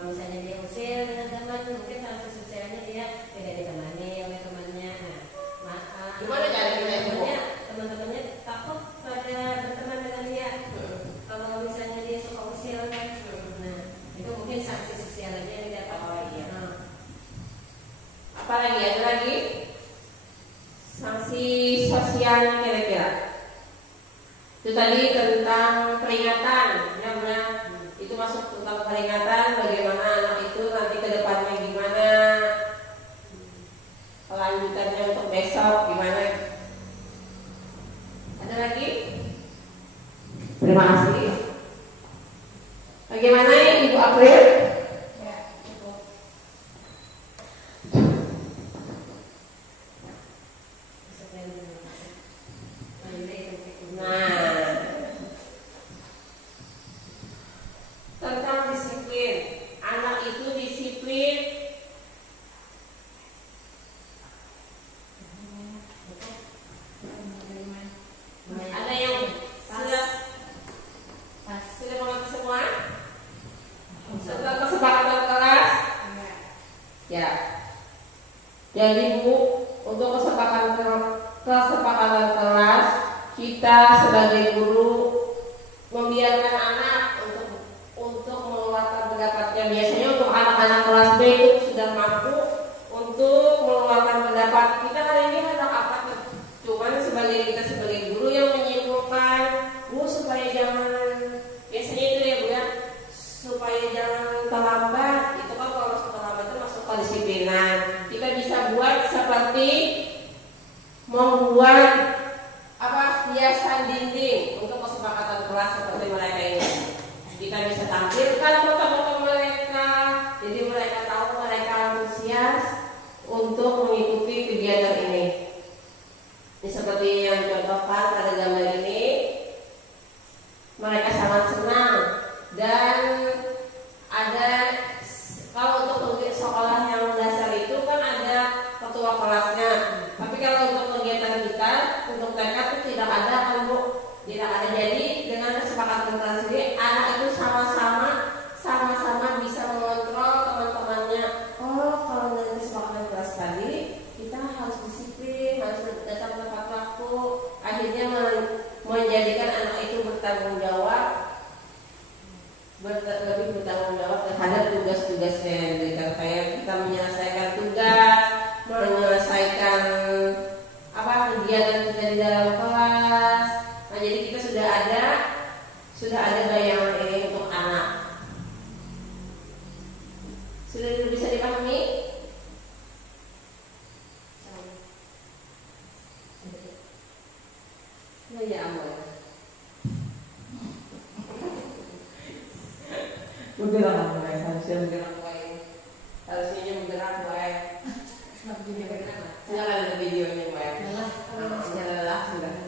misalnya dia usil dengan teman, mungkin sanksi sosialnya dia tidak ditemani oleh temannya. Gimana cara kita itu? Teman-temannya takut pada berteman dengan dia. Kalau misalnya dia suka usil kan, nah itu mungkin sanksi sosial aja yang didapat. Oh iya. Apalagi ada lagi sanksi sosial kira-kira? Itu tadi tentang peringatan, ya benar. Itu masuk tentang peringatan, bagaimana anak itu nanti ke depannya gimana, kelanjutannya untuk besok gimana. Ada lagi? Terima kasih. Bagaimana Ibu April? Ya, cukup. Nah, tentang disiplin, anak itu disiplin. Ada yang sudah mengerti semua? Setelah kesepakatan kelas? Ya. Jadi Bu, untuk kesepakatan kelas, kita sebagai guru membiarkan anak untuk mengeluarkan pendapatnya. Biasanya untuk anak-anak kelas B itu sudah mampu untuk mengeluarkan pendapat. Kita hari ini ada apa? Cuman kita sebagai guru yang menyimpulkan, Bu supaya jangan, biasanya itu ya Bu ya, supaya jangan terlambat. Itu kan kalau terlambat itu masuk kedisiplinan. Kita bisa buat seperti membuat hiasan dinding untuk kesepakatan kelas seperti mereka ini. Kita bisa tampilkan foto-foto mereka, jadi mereka tahu mereka antusias untuk mengikuti kegiatan ini. Ini seperti yang dicontohkan pada gambar ini, mereka sangat senang. Dan ada, kalau untuk sekolah yang dasar itu kan ada ketua kelasnya. Tapi kalau untuk kegiatan kita, untuk TK itu tidak ada kan Bu, tidak ada. Jadi dengan kesepakatan kelas ini, anak itu sama-sama bisa mengontrol teman-temannya. Oh, kalau dari kesepakatan kelas tadi kita harus disiplin. Sudah ada bayangan ini untuk anak. Sudah bisa dipahami? Nah, ya ampun. Bergerak mulai, harusnya bergerak mulai. Harusnya bergerak mulai. Jangan ada videonya mulai. Lelah sudah.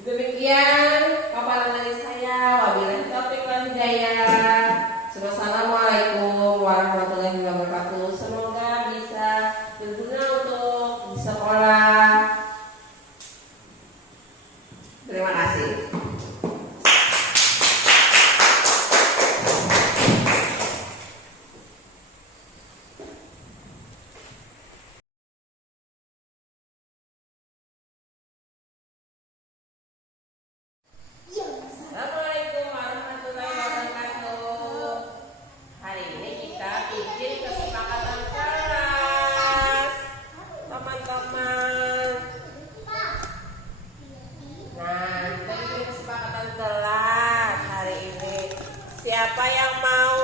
Demikian paparan dari saya. Wabillahi taufiq wal hidayah. Assalamualaikum warahmatullahi wabarakatuh. Semoga bisa berguna untuk di sekolah. Terima kasih. Assalamualaikum warahmatullahi wabarakatuh. Hari ini kita bikin kesepakatan kelas, teman-teman. Nah, kita bikin kesepakatan kelas hari ini. Siapa yang mau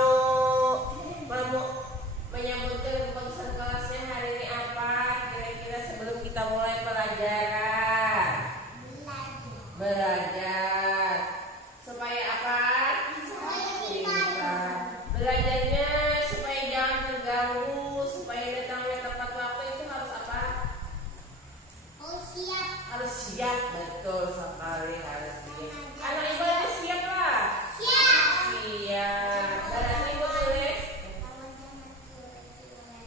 menyebutkan keputusan kelasnya hari ini apa? Kira-kira sebelum kita mulai pelajaran. Belajar supaya apa? Pintar. Belajarnya supaya jangan terganggu, supaya datangnya tepat waktu itu harus apa? Harus siap, betul sekali harus siap. Anak ibu harus siap lah. Siap. Berarti ibu tulis.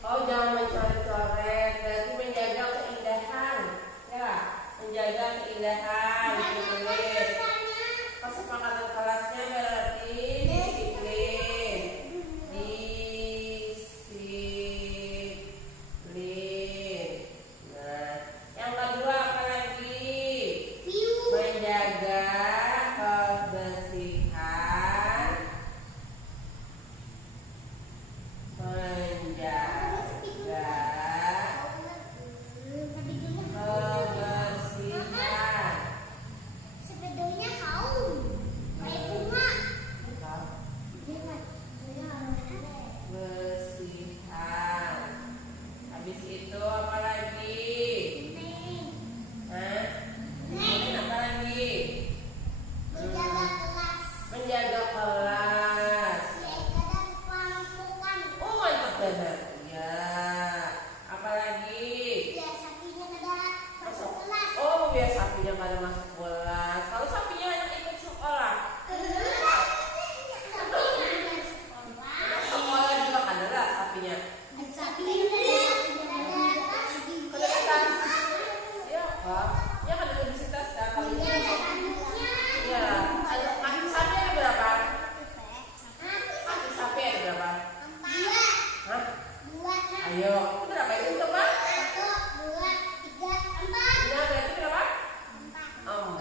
Oh, jangan mencoret-coret. Berarti menjaga keindahan. Ya, menjaga keindahan. Ibu tulis. Kesepakatan kelasnya berarti disiplin. Disiplin. Nah, yang kedua apa lagi? Menjaga kebersihan. Menjaga kebersihan. Bersihan. Habis itu apa lagi? Hah? Kemudian apa lagi? Menjaga kelas. Oh, mantap banget. Ya. Apa lagi? Oh, biar sapinya pada masuk kelas. Kalau sapinya hanya ikut sekolah. Sekolah juga kan ada sapinya. Kedekatan. Iya, Pak. Ya kan ada universitas kan. Kalau ini. Iya. Kaki sapi ada berapa? Kaki sapi ada berapa? Hah? Ayo. Itu berapa itu coba? Nah, berarti berapa? 4.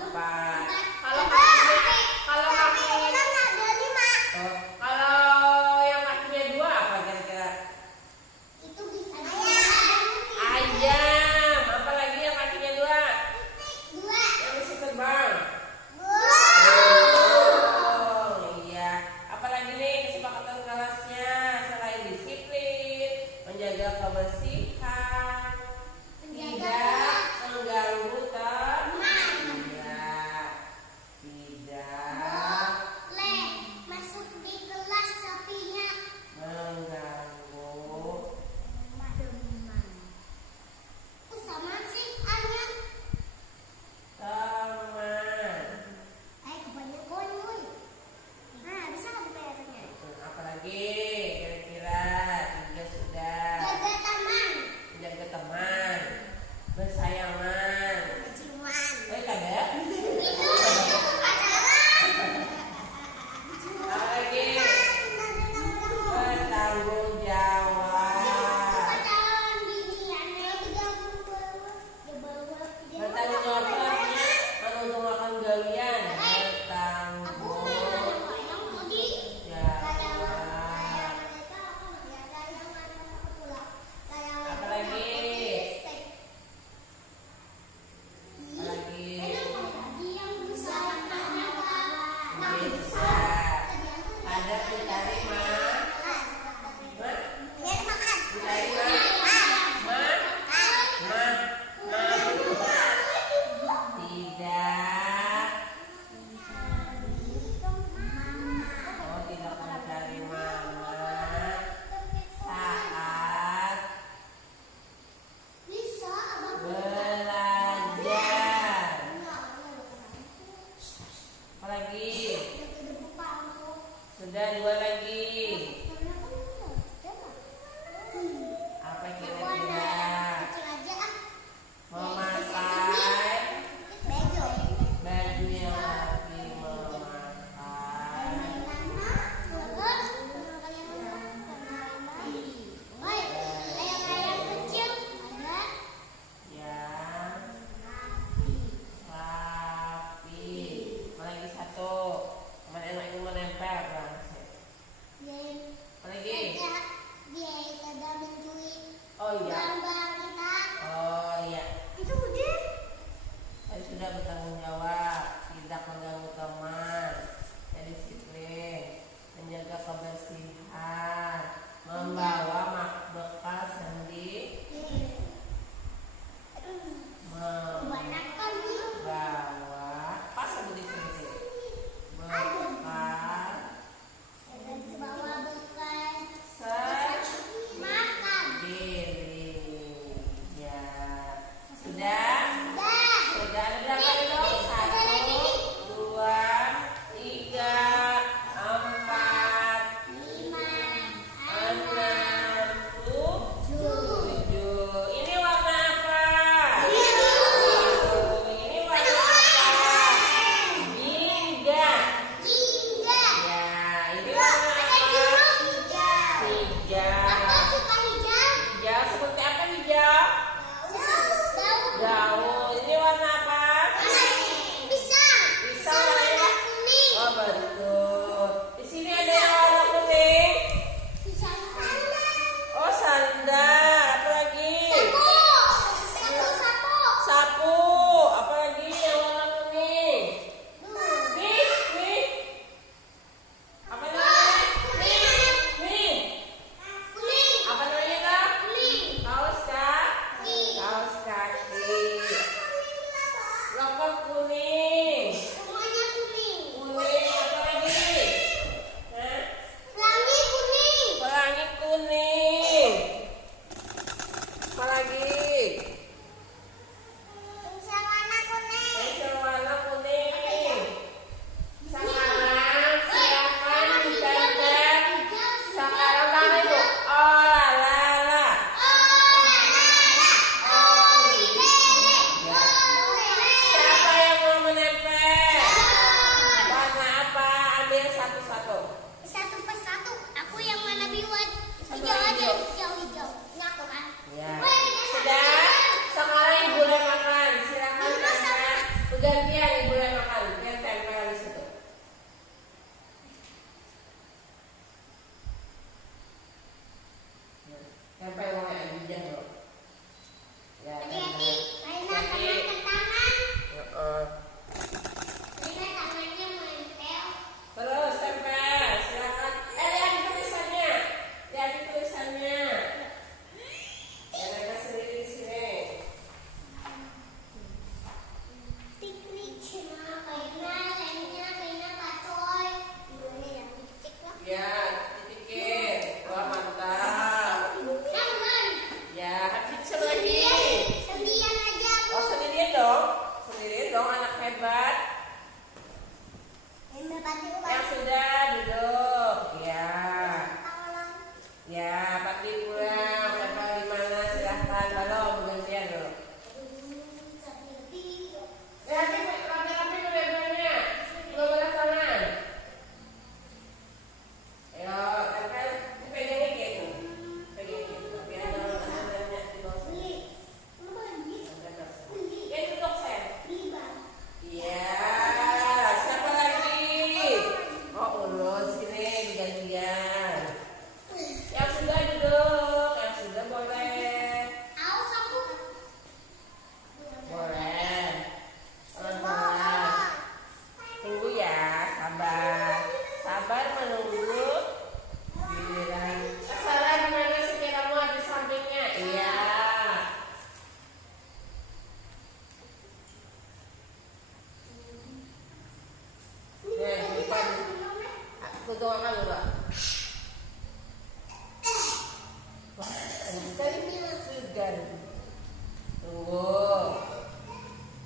Tunggu.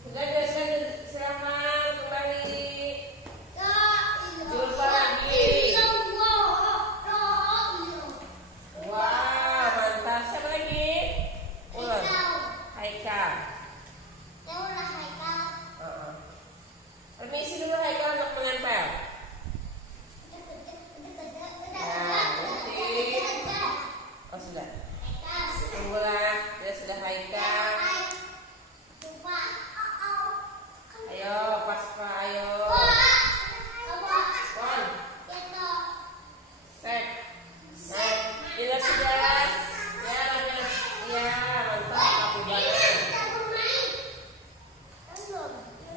Sudah, silakan kembali. Jumpa lagi. Wah, mantap. Siapa lagi? Ulan. Haikal. Permisi dulu Haikal untuk menempel. Oh sudah. Tunggulah, sudah Haikal. Ayo, Paspa, ayo. Pon. Sek. Sek. Sudah. Ya, mantap, Abu banget.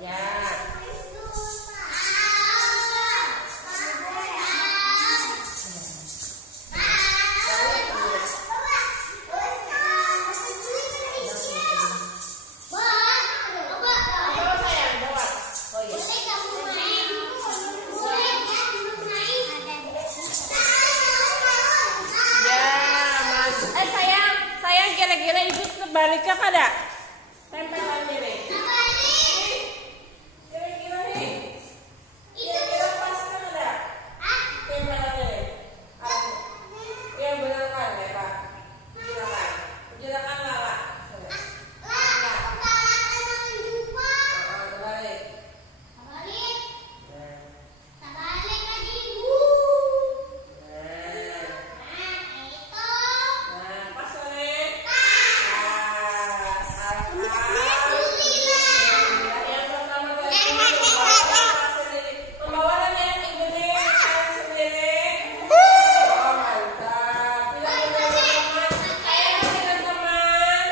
Ya. Bawa sayang, bawa. Oh iya. Ya, mantap. Sayang kira-kira ibu sebaliknya kada? Tempelannya nih. Kira-kira nih. Kira-kira pas kan ada? Tempelannya nih. Ya benar kan ya Pak? Silakan Lala. Terbalik. Nah, pas nih. Yang pertama tadi pembawaannya yang ibu nih sayang sendiri. Oh mantap. Bilang teman-teman, sayang teman-teman.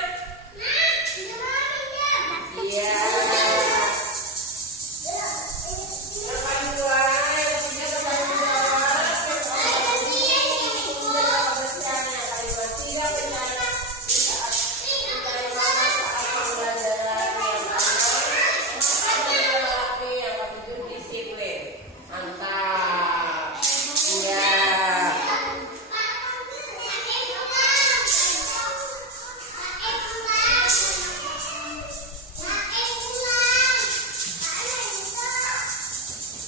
Iya. Yang paling tua, yang ketiga terbalik ke bawah. Mantap. Iya.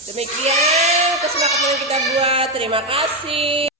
Demikian kesepakatan yang kita buat. Terima kasih.